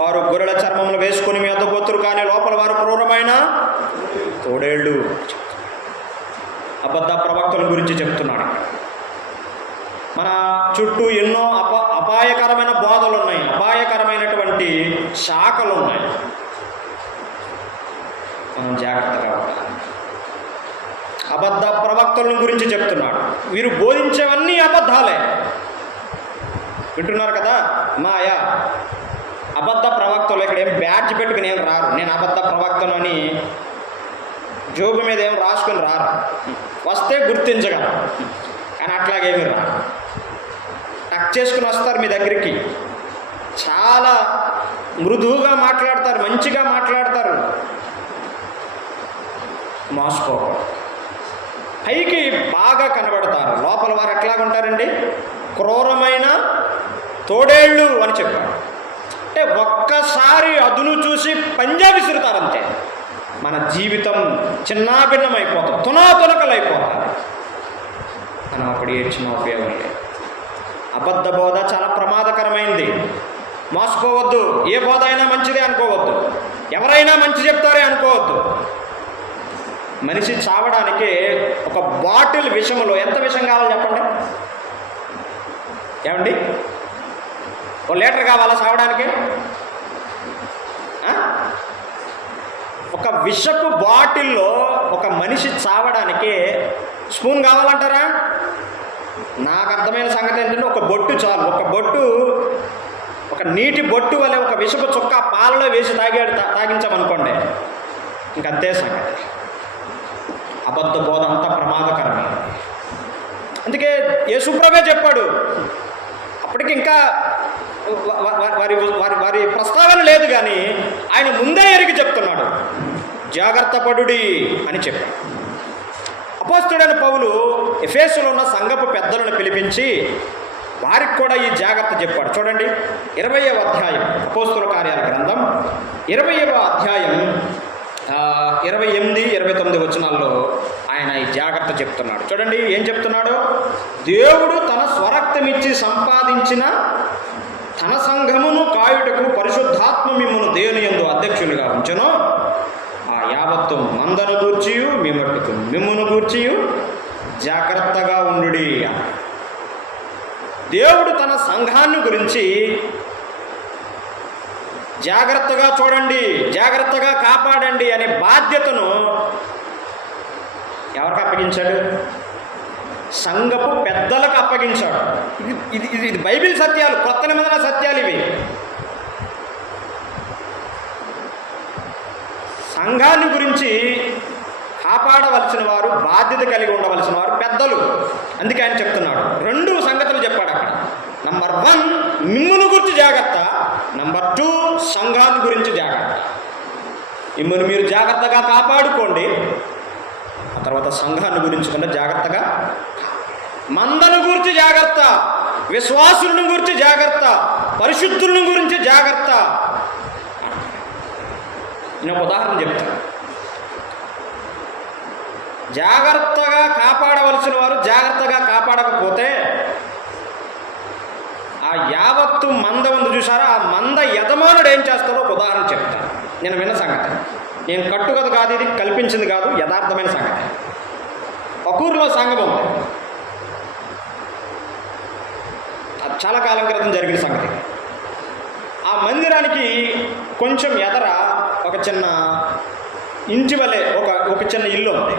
వారు గొర్రెల చర్మములు వేసుకుని మీ వద్ద పోతురు, కానీ లోపల వారు క్రూరమైన తోడేళ్ళు. అబద్ధ ప్రవక్తల గురించి చెప్తున్నాడు. మన చుట్టూ ఎన్నో అపాయకరమైన బోధలు ఉన్నాయి, అపాయకరమైనటువంటి శాఖలు ఉన్నాయి. మనం జాగ్రత్తగా ఉండాలి. అబద్ధ ప్రవక్తల గురించి చెప్తున్నాడు. వీరు బోధించేవన్నీ అబద్ధాలే. వింటున్నారు కదా? మాయా అబద్ధ ప్రవక్తలు ఇక్కడ ఏం బ్యాడ్జ్ పెట్టుకుని ఏం రారు. నేను అబద్ధ ప్రవక్తను అని జోబు మీద ఏం రాసుకొని రారు. వస్తే గుర్తించగలరు, కానీ అట్లాగేమి రారు. టక్ చేసుకుని వస్తారు మీ దగ్గరికి. చాలా మృదువుగా మాట్లాడతారు, మంచిగా మాట్లాడతారు. మోసపోకూడదు. పైకి బాగా కనబడతారు, లోపల వారు ఎట్లాగుంటారండి? క్రూరమైన తోడేళ్ళు అని చెప్పారు. అంటే ఒక్కసారి అదును చూసి పంజా విసురుతారంతే. మన జీవితం చిన్నాభిన్నమైపోతుంది, తునాతునకలైపోతుంది. మనం అప్పుడు ఏడ్చిన ఉపయోగం లేదు. అబద్ధ బోధ చాలా ప్రమాదకరమైంది. మోసపోవద్దు. ఏ బోధ అయినా మంచిదే అనుకోవద్దు, ఎవరైనా మంచి చెప్తారే అనుకోవద్దు. మనిషి చావడానికి ఒక బాటిల్ విషంలో ఎంత విషం కావాలో చెప్పండి? ఏమండి, 1 లీటర్ కావాలా చావడానికి? ఒక విషపు బాటిల్లో ఒక మనిషి చావడానికి స్పూన్ కావాలంటారా? నాకు అర్థమైన సంగతి ఏంటంటే, ఒక బొట్టు చాలు. ఒక బొట్టు, ఒక నీటి బొట్టు వల్ల ఒక విషపు చుక్క పాలలో వేసి తాగించామనుకోండి, ఇంకంతే సంగతి. అబద్ధ బోధ అంత ప్రమాదకరమైనది. అందుకే యేసుప్రభువే చెప్పాడు. అప్పటికి ఇంకా వారి వారి వారి ప్రస్తావన లేదు, కానీ ఆయన ముందే ఎరిగి చెప్తున్నాడు, జాగ్రత్త పడుడి అని చెప్పాడు. అపోస్తలుడైన పౌలు ఎఫెసులో ఉన్న సంఘపు పెద్దలను పిలిపించి వారికి కూడా ఈ జాగ్రత్త చెప్పాడు. చూడండి, 20వ అధ్యాయం అపోస్తలుల కార్యాల గ్రంథం 20వ అధ్యాయం 28, 29 వచనాల్లో ఆయన ఈ జాగ్రత్త చెప్తున్నాడు. చూడండి ఏం చెప్తున్నాడు. దేవుడు తన స్వరక్తమిచ్చి సంపాదించిన తన సంఘమును కాయుటకు పరిశుద్ధాత్మ మిమ్మును దేవుని యందు అధ్యక్షులుగా ఉంచెను. ఆ యావత్తు మందను గూర్చియు మీ మట్టుకు మిమ్మును గూర్చియు జాగ్రత్తగా ఉండుడి. దేవుడు తన సంఘాన్ని గురించి జాగ్రత్తగా చూడండి, జాగ్రత్తగా కాపాడండి అనే బాధ్యతను ఎవరికి అప్పగించాడు? సంఘపు పెద్దలకు అప్పగించాడు. ఇది బైబిల్ సత్యాలు, కొత్త నిబంధన సత్యాలు ఇవి. సంఘాన్ని గురించి కాపాడవలసిన వారు, బాధ్యత కలిగి ఉండవలసిన వారు పెద్దలు. అందుకే ఆయన చెప్తున్నాడు, 2 సంగతులు చెప్పాడు అక్కడ. నంబర్ 1 మిమ్మును గురించి జాగ్రత్త, నంబర్ 2 సంఘాన్ని గురించి జాగ్రత్త. మిమ్మల్ని మీరు జాగ్రత్తగా కాపాడుకోండి, ఆ తర్వాత సంఘాన్ని గురించి కూడా జాగ్రత్తగా, మందను గురించి జాగ్రత్త, విశ్వాసులను గురించి జాగ్రత్త, పరిశుద్ధులను గురించి జాగ్రత్త. నేను ఒక ఉదాహరణ చెప్తాను. జాగ్రత్తగా కాపాడవలసిన వారు జాగ్రత్తగా కాపాడకపోతే ఆ యావత్తు మంద ఉంది చూసారా, ఆ మంద యజమానుడు ఏం చేస్తాడో ఒక ఉదాహరణ చెప్తాను. నేను విన్న సంగతి, నేను కట్టుకథ కాదు, ఇది కల్పించింది కాదు, యథార్థమైన సంగతి. ఒక ఊరిలో సంఘం ఉంది, చాలా కాలం క్రితం జరిగిన సంగతి. ఆ మందిరానికి కొంచెం ఎదర ఒక చిన్న ఇంటి వలె ఒక చిన్న ఇల్లు ఉంది.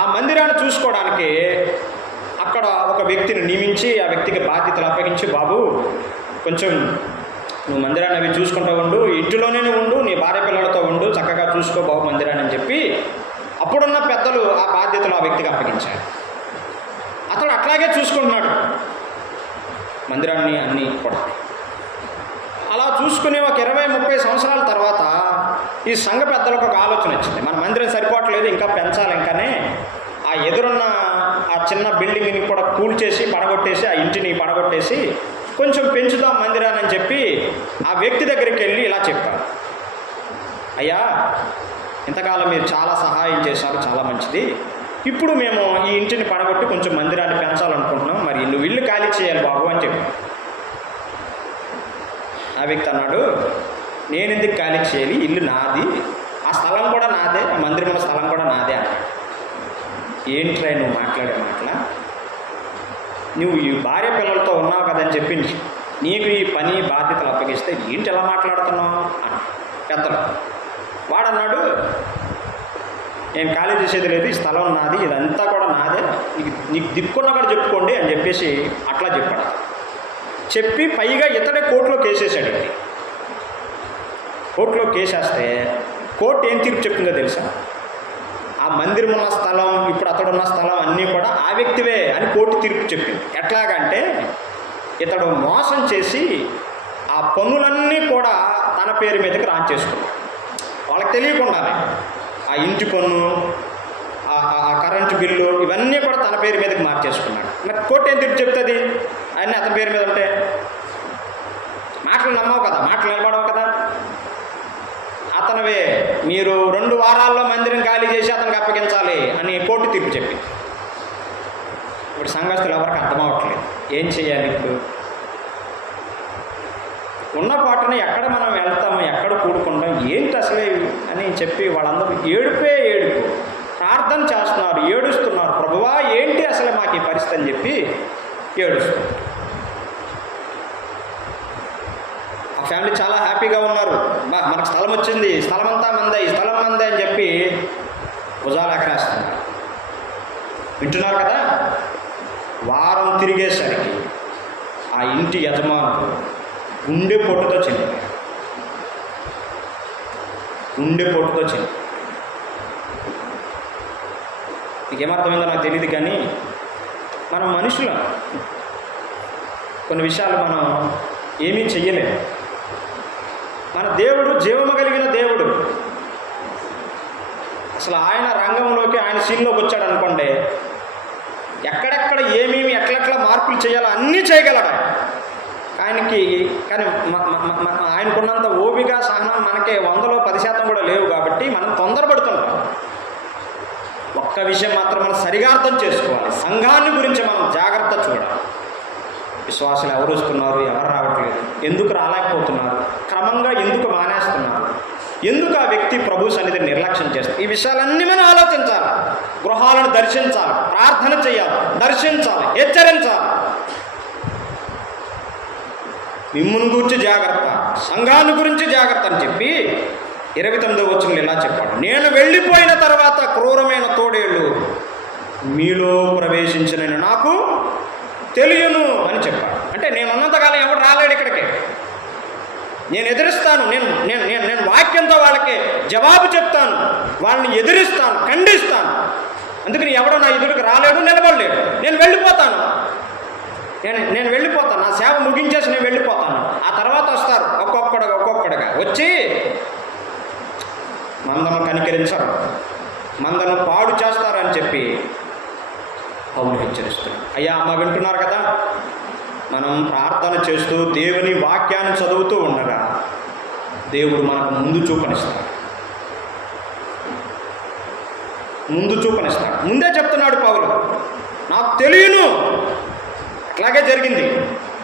ఆ మందిరాన్ని చూసుకోవడానికి అక్కడ ఒక వ్యక్తిని నియమించి ఆ వ్యక్తికి బాధ్యతలు అప్పగించి, బాబు కొంచెం నువ్వు మందిరాన్ని అవి చూసుకుంటూ ఉండు, ఇంటిలోనే ఉండు, నీ భార్య పిల్లలతో ఉండు, చక్కగా చూసుకో బాబు మందిరాన్ని అని చెప్పి అప్పుడున్న పెద్దలు ఆ బాధ్యతలు ఆ వ్యక్తికి అప్పగించారు. అతడు అట్లాగే చూసుకుంటున్నాడు మందిరాన్ని అన్నీ కూడా. అలా చూసుకుని ఒక 20-30 సంవత్సరాల తర్వాత ఈ సంఘ పెద్దలకు ఒక ఆలోచన వచ్చింది, మన మందిరం సరిపోవట్లేదు, ఇంకా పెంచాలి. ఇంకానే ఆ ఎదురున్న ఆ చిన్న బిల్డింగ్ని కూడా కూల్చేసి పడగొట్టేసి, ఆ ఇంటిని పడగొట్టేసి కొంచెం పెంచుదాం మందిరాన్ని అని చెప్పి ఆ వ్యక్తి దగ్గరికి వెళ్ళి ఇలా చెప్పారు, అయ్యా ఇంతకాలం మీరు చాలా సహాయం చేశారు, చాలా మంచిది, ఇప్పుడు మేము ఈ ఇంటిని పడగొట్టి కొంచెం మందిరాన్ని పెంచాలనుకుంటున్నాం, మరి నువ్వు ఇల్లు ఖాళీ చేయాలి బాబు అని చెప్పాను. ఆ వ్యక్తి అన్నాడు, నేను ఎందుకు ఖాళీ చేయాలి, ఇల్లు నాది, ఆ స్థలం కూడా నాదే, ఆ మందిరం ఉన్న స్థలం కూడా నాదే అన్నాడు. ఏంట్రా నువ్వు మాట్లాడే మాటలా, నువ్వు ఈ భార్య పిల్లలతో ఉన్నావు కదని చెప్పి నీకు ఈ పని బాధ్యతలు అప్పగిస్తే ఏంటి ఎలా మాట్లాడుతున్నావు అని పెద్దలు. వాడన్నాడు, నేను ఖాళీ చేసేది లేదు, ఈ స్థలం నాది, ఇదంతా కూడా నాదే, నీకు దిక్కున్నా కూడా చెప్పుకోండి అని చెప్పేసి అట్లా చెప్పాడు. చెప్పి పైగా ఇతడే కోర్టులో కేసేసాడు. కోర్టులో కేసేస్తే కోర్టు ఏం తీర్పు చెప్పిందో తెలుసా? ఆ మందిరం ఉన్న స్థలం, ఇప్పుడు అతడున్న స్థలం అన్నీ కూడా ఆ వ్యక్తివే అని కోర్టు తీర్పు చెప్పింది. ఎట్లాగంటే ఇతడు మోసం చేసి ఆ పన్నులన్నీ కూడా తన పేరు మీదకి రాంచేసుకున్నాడు. వాళ్ళకి తెలియకుండానే ఆ ఇంటి పన్ను, ఆ కరెంటు బిల్లు, ఇవన్నీ కూడా తన పేరు మీదకి మార్చేసుకున్నాడు. మరి కోర్టు ఏం తీర్పు చెప్తుంది? అన్నీ అతని పేరు మీద ఉంటే మాటలు నమ్మవు కదా, మాటలు నిలబడవు కదా. అతనివే, మీరు 2 వారాల్లో మందిరం ఖాళీ చేసి అతనికి అప్పగించాలి అని కోర్టు తీర్పు చెప్పింది. ఇప్పుడు సంఘస్థులు ఎవరికి అర్థమవట్లేదు, ఏం చేయాలి? ఇప్పుడు ఉన్న పాటని ఎక్కడ మనం వెళ్తాము, ఎక్కడ కూడుకుంటాం, ఏంటి అసలే అని చెప్పి వాళ్ళందరూ ఏడుపు ప్రార్థన చేస్తున్నారు, ఏడుస్తున్నారు, ప్రభువా ఏంటి అసలు మాకు ఈ పరిస్థితి అని చెప్పి ఏడుస్తున్నారు. ఆ ఫ్యామిలీ చాలా హ్యాపీగా ఉన్నారు, మనకు స్థలం వచ్చింది, స్థలం అంతా మందే, ఈ స్థలం మందే అని చెప్పి భుజాలు ఎకరేస్తున్నారు. వింటున్నారు కదా. వారం తిరిగేసరికి ఆ ఇంటి యజమానుడు గుండె పొట్టుతో చనిపోయాడు. నీకేమర్థమైందో నాకు తెలియదు, కానీ మనం మనుషులం. కొన్ని విషయాలు మనం ఏమీ చెయ్యలేము. మన దేవుడు జీవము కలిగిన దేవుడు. అసలు ఆయన రంగంలోకి, ఆయన సీన్లోకి వచ్చాడు అనుకోండి, ఎక్కడెక్కడ ఏమేమి ఎట్లెట్లా మార్పులు చేయాలో అన్నీ చేయగలడు ఆయనకి. కానీ ఆయనకున్నంత ఓపిక, సహనం మనకి 100లో 10% కూడా లేవు. కాబట్టి మనం తొందరపడుతుంటాం. ఒక్క విషయం మాత్రం మనం సరిగా అర్థం చేసుకోవాలి. సంఘాన్ని గురించి మనం జాగ్రత్త చూడాలి. విశ్వాసులు ఎవరు వస్తున్నారు, ఎవరు రావట్లేదు, ఎందుకు రాలేకపోతున్నారు, క్రమంగా ఎందుకు మానేస్తున్నారు, ఎందుకు ఆ వ్యక్తి ప్రభు సన్నిధిని నిర్లక్ష్యం చేస్తారు, ఈ విషయాలన్నీ మనం ఆలోచించాలి. గృహాలను దర్శించాలి, ప్రార్థన చేయాలి, దర్శించాలి, హెచ్చరించాలి. మిమ్మును గురించి జాగ్రత్త, సంఘాన్ని గురించి జాగ్రత్త అని చెప్పి 29వ వచనంలో ఇలా చెప్పాడు, నేను వెళ్ళిపోయిన తర్వాత క్రూరమైన తోడేళ్ళు మీలో ప్రవేశించిన నాకు తెలియను అని చెప్పాడు. అంటే నేను ఉన్నంతకాలం ఎవడు రాలేడు ఇక్కడికి. నేను ఎదిరిస్తాను, నేను వాక్యంతో వాళ్ళకి జవాబు చెప్తాను, వాళ్ళని ఎదిరిస్తాను, ఖండిస్తాను. అందుకని ఎవడో నా ఎదురుకు రాలేడు, నిలబడలేడు. నేను వెళ్ళిపోతాను, నేను వెళ్ళిపోతాను, నా సేవ ముగించేసి నేను వెళ్ళిపోతాను. ఆ తర్వాత వస్తారు ఒక్కొక్కడుగా వచ్చి మందను కనికరించరు, మందను పాడు చేస్తారని చెప్పి పౌలు హెచ్చరిస్తున్నాడు. అయ్యా అమ్మ, వింటున్నారు కదా, మనం ప్రార్థన చేస్తూ దేవుని వాక్యాన్ని చదువుతూ ఉండగా దేవుడు మనకు ముందు చూపనిస్తాడు. ముందే చెప్తున్నాడు పౌలు, నాకు తెలియను, అట్లాగే జరిగింది,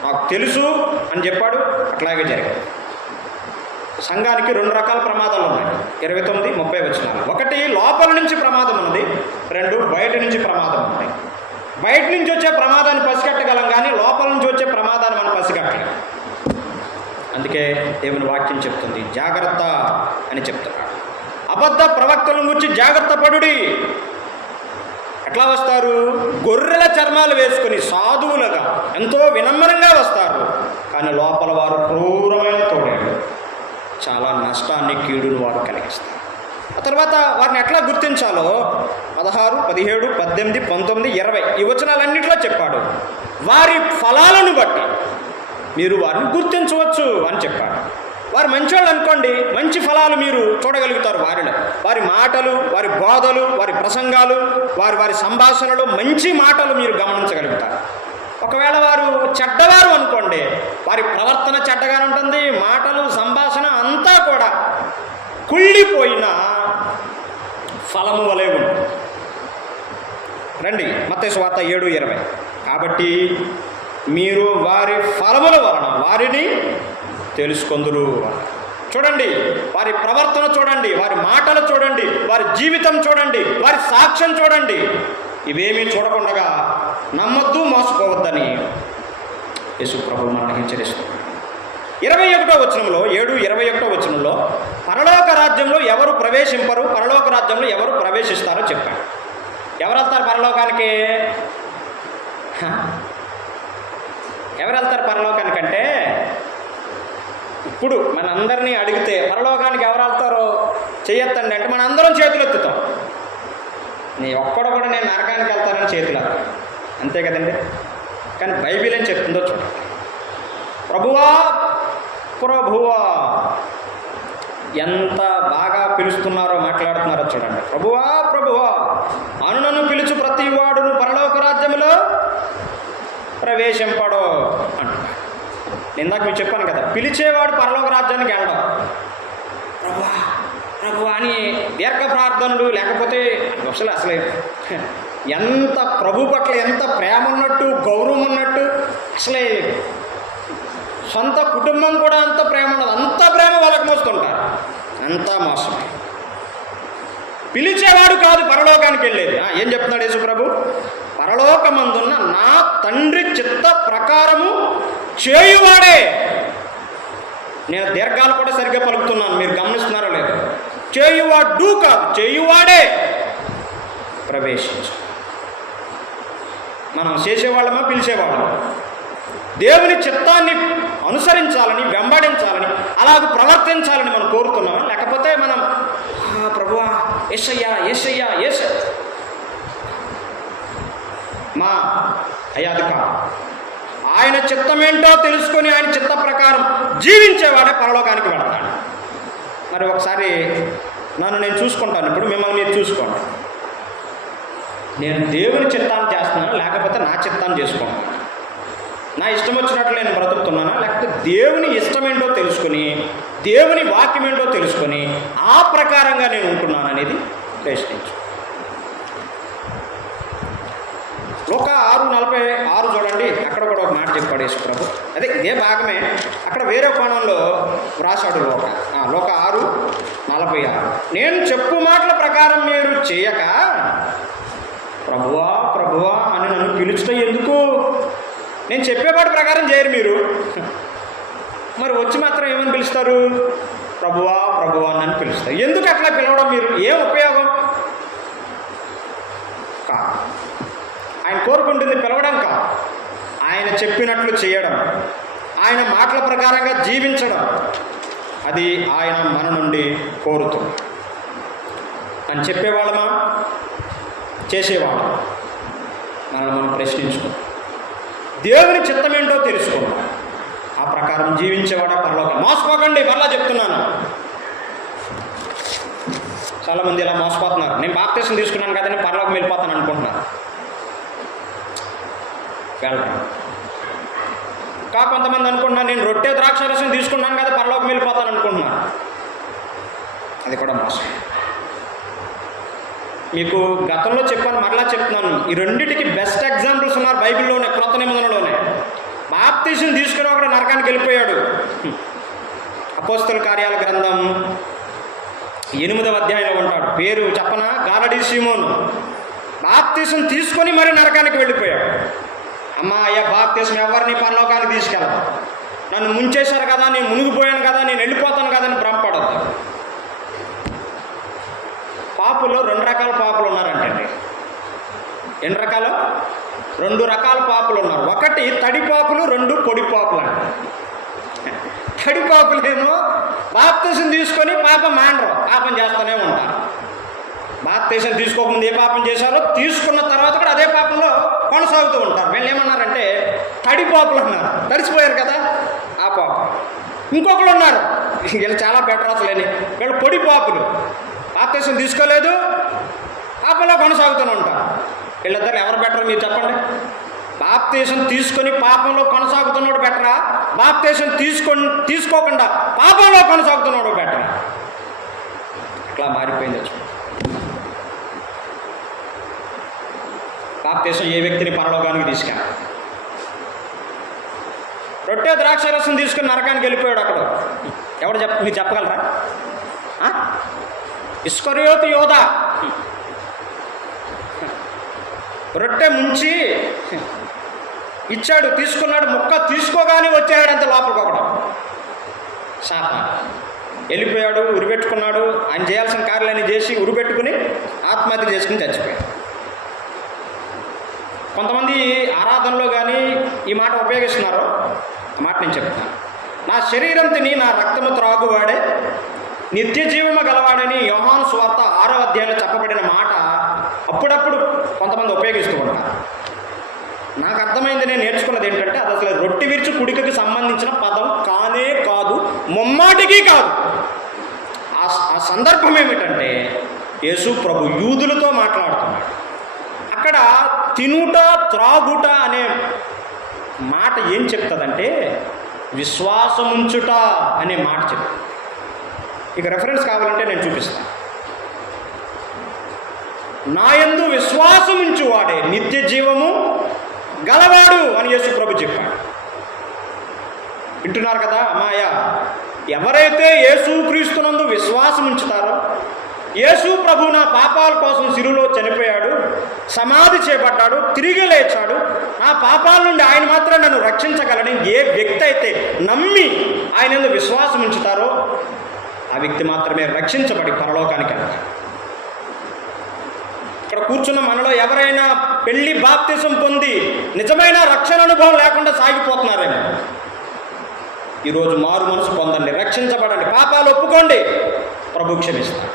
నాకు తెలుసు అని చెప్పాడు, అట్లాగే జరిగింది. సంఘానికి 2 రకాల ప్రమాదాలు ఉన్నాయి. 29, 30 వచనాలు. 1, లోపల నుంచి ప్రమాదం ఉన్నది. 2, బయట నుంచి ప్రమాదం ఉంది. బయట నుంచి వచ్చే ప్రమాదాన్ని పసిగట్టగలం, కానీ లోపల నుంచి వచ్చే ప్రమాదాన్ని మనం పసిగట్టలేం. అందుకే దేవుని వాక్యం చెప్తుంది, జాగ్రత్త అని చెప్తున్నాడు. అబద్ధ ప్రవక్తల గురించి జాగ్రత్త పడుడి. ఎట్లా వస్తారు? గొర్రెల చర్మాలు వేసుకుని సాధువులుగా ఎంతో వినమ్రంగా వస్తారు, కానీ లోపల వారు క్రూరమైన తోడేళ్ళు, చాలా నష్టాన్ని, కీడును వారు కలిగిస్తారు. ఆ తర్వాత వారిని ఎట్లా గుర్తించాలో 16, 17, 18, 19, 20 ఈ వచనాలన్నింటిలో చెప్పాడు. వారి ఫలాలను బట్టి మీరు వారిని గుర్తించవచ్చు అని చెప్పాడు. వారు మంచివాళ్ళు అనుకోండి, మంచి ఫలాలు మీరు చూడగలుగుతారు వారిలో. వారి మాటలు, వారి బోధలు, వారి ప్రసంగాలు, వారి సంభాషణలు, మంచి మాటలు మీరు గమనించగలుగుతారు. ఒకవేళ వారు చెడ్డవారు అనుకోండి, వారి ప్రవర్తన చెడ్డగానే ఉంటుంది, మాటలు, సంభాషణ అంతా కూడా కుళ్ళిపోయిన ఫలము వలె ఉంటుంది. రండి మత్తయి సువార్త 7:20. కాబట్టి మీరు వారి ఫలముల వలన వారిని తెలుసుకొందురు. చూడండి, వారి ప్రవర్తన చూడండి, వారి మాటలు చూడండి, వారి జీవితం చూడండి, వారి సాక్ష్యం చూడండి. ఇవేమీ చూడకుండా నమ్మొద్దు, మోసపోవద్దని యేసు ప్రభువు మనల్ని హెచ్చరిస్తున్నాడు. 21వ వచనంలో 7:21వ వచనంలో పరలోక రాజ్యంలో ఎవరు ప్రవేశింపరు, పరలోక రాజ్యంలో ఎవరు ప్రవేశిస్తారో చెప్పాడు. ఎవరు వెళ్తారు పరలోకానికి? ఎవరు వెళ్తారు పరలోకానికంటే, ఇప్పుడు మనందరినీ అడిగితే పరలోకానికి ఎవరు వెళ్తారో చెయ్యొద్దండి అంటే మన అందరం చేతులు ఎత్తుతాం. నీ ఒక్కడు కూడా నేను నరకానికి వెళ్తానని చేతులు ఎత్తాను, అంతే కదండి. కానీ బైబిల్ ఏం చెప్తుందో చూడండి. ప్రభువా ప్రభువా, ఎంత బాగా పిలుస్తున్నారో, మాట్లాడుతున్నారో చూడండి. ప్రభువా ప్రభువా అను నన్ను పిలుచు ప్రతి వాడును పరలోక రాజ్యంలో ప్రవేశింపడు అంటున్నాడు. ఇందాక మీకు చెప్పాను కదా, పిలిచేవాడు పరలోక రాజ్యానికి వెళ్ళడం. ప్రభువా ప్రభువా అని దీర్ఘ ప్రార్థనలు, లేకపోతే అసలు ఎంత ప్రభు పట్ల ఎంత ప్రేమ ఉన్నట్టు, గౌరవం ఉన్నట్టు, అసలే సొంత కుటుంబం కూడా అంత ప్రేమ ఉన్నది, అంత ప్రేమ వాళ్ళకి మోస్తుంటారు. అంతా మోసం. పిలిచేవాడు కాదు పరలోకానికి వెళ్ళేది. ఏం చెప్తున్నాడు యేసు ప్రభు? పరలోకమందున్న నా తండ్రి చిత్త ప్రకారము చేయువాడే. నేను దీర్ఘాలు కూడా సరిగ్గా పలుకుతున్నాను, మీరు గమనిస్తున్నారో లేదు. చేయువాడు కాదు, చేయువాడే ప్రవేశించు. మనం చేసేవాళ్ళమా, పిలిచేవాళ్ళమా? దేవుని చిత్తాన్ని అనుసరించాలని, వెంబడించాలని, అలాగ ప్రవర్తించాలని మనం కోరుతున్నామా? లేకపోతే మనం ప్రభువా యేసయ్యా యేసయ్యా యేసయ్యా మా అయ్యాది కాదు. ఆయన చిత్తమేంటో తెలుసుకొని ఆయన చిత్త ప్రకారం జీవించేవాడే పరలోకానికి వెళతాడు. మరి ఒకసారి నన్ను నేను చూసుకుంటాను, ఇప్పుడు మిమ్మల్ని మీరు చూసుకోండి. నేను దేవుని చిత్తాన్ని చేస్తున్నానా లేకపోతే నా చిత్తాన్ని చేసుకుంటున్నాను? నా ఇష్టం వచ్చినట్లు నేను బ్రతుకుతున్నానా లేకపోతే దేవుని ఇష్టమేంటో తెలుసుకొని దేవుని వాక్యం ఏంటో తెలుసుకొని ఆ ప్రకారంగా నేను ఉంటున్నాను అనేది ప్రశ్నించు. లోక 6:46 చూడండి, అక్కడ కూడా ఒక మాట చెప్పాడు యేసు ప్రభు. అదే ఇదే భాగమే, అక్కడ వేరే కోణంలో వ్రాసాడు. లోక 6:46 నేను చెప్పు మాటల ప్రకారం మీరు చేయక ప్రభువా ప్రభువా అని నన్ను పిలుచుట ఎందుకు? నేను చెప్పేవాటి ప్రకారం చేయరు మీరు, మరి వచ్చి మాత్రం ఏమని పిలుస్తారు? ప్రభువా ప్రభువా అని పిలుస్తారు. ఎందుకు అట్లా పిలవడం? మీరు ఏం ఉపయోగం? ఆయన కోరుకుంటుంది పిలవడం కాదు, ఆయన చెప్పినట్లు చేయడం, ఆయన మాటల ప్రకారంగా జీవించడం, అది ఆయన మన నుండి కోరుతుంది. అని చెప్పేవాళ్ళమా చేసేవాళ్ళమా? మనం ప్రశ్నించుకో. దేవుని చిత్తమేంటో తెలుసుకోండి, ఆ ప్రకారం జీవించేవాడ పరలోకం. మోసపోకండి, మరలా చెప్తున్నాను. చాలామంది ఇలా మోసపోతున్నారు. నేను బాప్తిసం తీసుకున్నాను కదా నేను పరలోకం వెళ్ళిపోతాను అనుకుంటున్నాను. వెళ్ళడం కొంతమంది అనుకుంటున్నాను నేను రొట్టె ద్రాక్షారసం తీసుకున్నాను కదా పరలోకం వెళ్ళిపోతాను అనుకుంటున్నాను. అది కూడా మోసం. మీకు గతంలో చెప్పాను, మరలా చెప్తున్నాను. ఈ రెండింటికి బెస్ట్ ఎగ్జాంపుల్స్ ఉన్నారు బైబిల్లోనే, క్రొత్త నిబంధనలోనే. బాప్తిసం తీసుకుని ఒకడు నరకానికి వెళ్ళిపోయాడు. అపోస్తల కార్యాల గ్రంథం 8వ అధ్యాయంలో ఉంటాడు. పేరు చెప్పనా? గారడీ సీమోను. బాప్తిసం తీసుకొని మరి నరకానికి వెళ్ళిపోయాడు. అమ్మా అయ్యా, బాప్తిసం ఎవరిని పరలోకానికి తీసుకెళ్ళదు, నన్ను ముంచేశారు కదా, నేను మునిగిపోయాను కదా, నేను వెళ్ళిపోతాను కదా అని భ్రమపడద్దు. పాపుల్లో 2 రకాల పాపులు ఉన్నారంటండి. ఎన్ని రకాలు? 2 రకాల పాపులు ఉన్నారు. ఒకటి తడి పాపులు, 2 పొడి పాపులు అంట. తడి పాపులేమో బాప్తిసం తీసుకొని పాపం మానరు, పాపం చేస్తూనే ఉంటారు. బాప్తిసం తీసుకోకముందు ఏ పాపం చేశారో తీసుకున్న తర్వాత కూడా అదే పాపంలో కొనసాగుతూ ఉంటారు. వీళ్ళు ఏమన్నారంటే తడి పాపులు అన్నారు, తడిసిపోయారు కదా ఆ పాపం. ఇంకొకరు ఉన్నారు, వీళ్ళు చాలా బెటర్ అసలేని, వీళ్ళు పొడి పాపులు. బాప్తిసం తీసుకోలేదు, పాపంలో కొనసాగుతూనే ఉంటారు. వీళ్ళిద్దరు ఎవరు బెటర్ మీరు చెప్పండి? బాప్తిసం తీసుకొని పాపంలో కొనసాగుతున్నాడు బెటరా? బాప్తిసం తీసుకోకుండా పాపంలో కొనసాగుతున్నాడు బెటరా? అట్లా మారిపోయింది. బాప్తిసం ఏ వ్యక్తిని పరలోకానికి తీసుకెళ్ళాలి? రొట్టె ద్రాక్షారసం తీసుకుని నరకానికి వెళ్ళిపోయాడు. అక్కడ ఎవడు మీరు చెప్పగలరా? ఇస్కరియోతు యోధా రొట్టె ముంచి ఇచ్చాడు, తీసుకున్నాడు, ముక్క తీసుకోగానే వచ్చాడు అంత లోపలికి ఒకడు. సాతాను వెళ్ళిపోయాడు, ఉరిపెట్టుకున్నాడు. ఆయన చేయాల్సిన కార్యాలన్నీ చేసి ఉరిపెట్టుకుని ఆత్మహత్య చేసుకుని చచ్చిపోయాడు. కొంతమంది ఆరాధనలో కానీ ఈ మాట ఉపయోగిస్తున్నారు. ఆ మాట నేను చెప్తాను. నా శరీరం తిని నా రక్తము త్రాగువాడే నిత్య జీవము గలవాడని యోహాను సువార్త 6వ అధ్యాయంలో చెప్పబడిన మాట అప్పుడప్పుడు కొంతమంది ఉపయోగిస్తూ ఉంటారు. నాకు అర్థమైంది, నేను నేర్చుకున్నది ఏంటంటే అది అసలు రొట్టె విరుచు కుడికకి సంబంధించిన పదం కానే కాదు, ముమ్మాటికి కాదు. ఆ సందర్భం ఏమిటంటే యేసు ప్రభు యూదులతో మాట్లాడుతున్నాడు. అక్కడ తినుట త్రాగుట అనే మాట ఏం చెప్తుందంటే విశ్వాసముంచుట అనే మాట చెప్తుంది. ఇక రెఫరెన్స్ కావాలంటే నేను చూపిస్తాను. నా యందు విశ్వాసముంచువాడే నిత్య జీవము గలవాడు అని యేసు ప్రభు చెప్పాడు. వింటున్నారు కదా అమ్మాయ? ఎవరైతే యేసుక్రీస్తునందు విశ్వాసం ఉంచుతారో, యేసు ప్రభు నా పాపాల కోసం శిలువలో చనిపోయాడు, సమాధి చేపట్టాడు, తిరిగి లేచాడు, నా పాపాల నుండి ఆయన మాత్రం నన్ను రక్షించగలని ఏ వ్యక్తి అయితే నమ్మి ఆయన యందు విశ్వాసం ఉంచుతారో ఆ వ్యక్తి మాత్రమే రక్షించబడి పరలోకానికి వెళ్తాడు. ఇక్కడ కూర్చున్న మనలో ఎవరైనా పెళ్లి బాప్తిసం పొంది నిజమైన రక్షణ అనుభవం లేకుండా సాగిపోతున్నారేమో, ఈరోజు మారు మనసు పొందండి, రక్షించబడండి, పాపాలు ఒప్పుకోండి, ప్రభు క్షమిస్తాడు.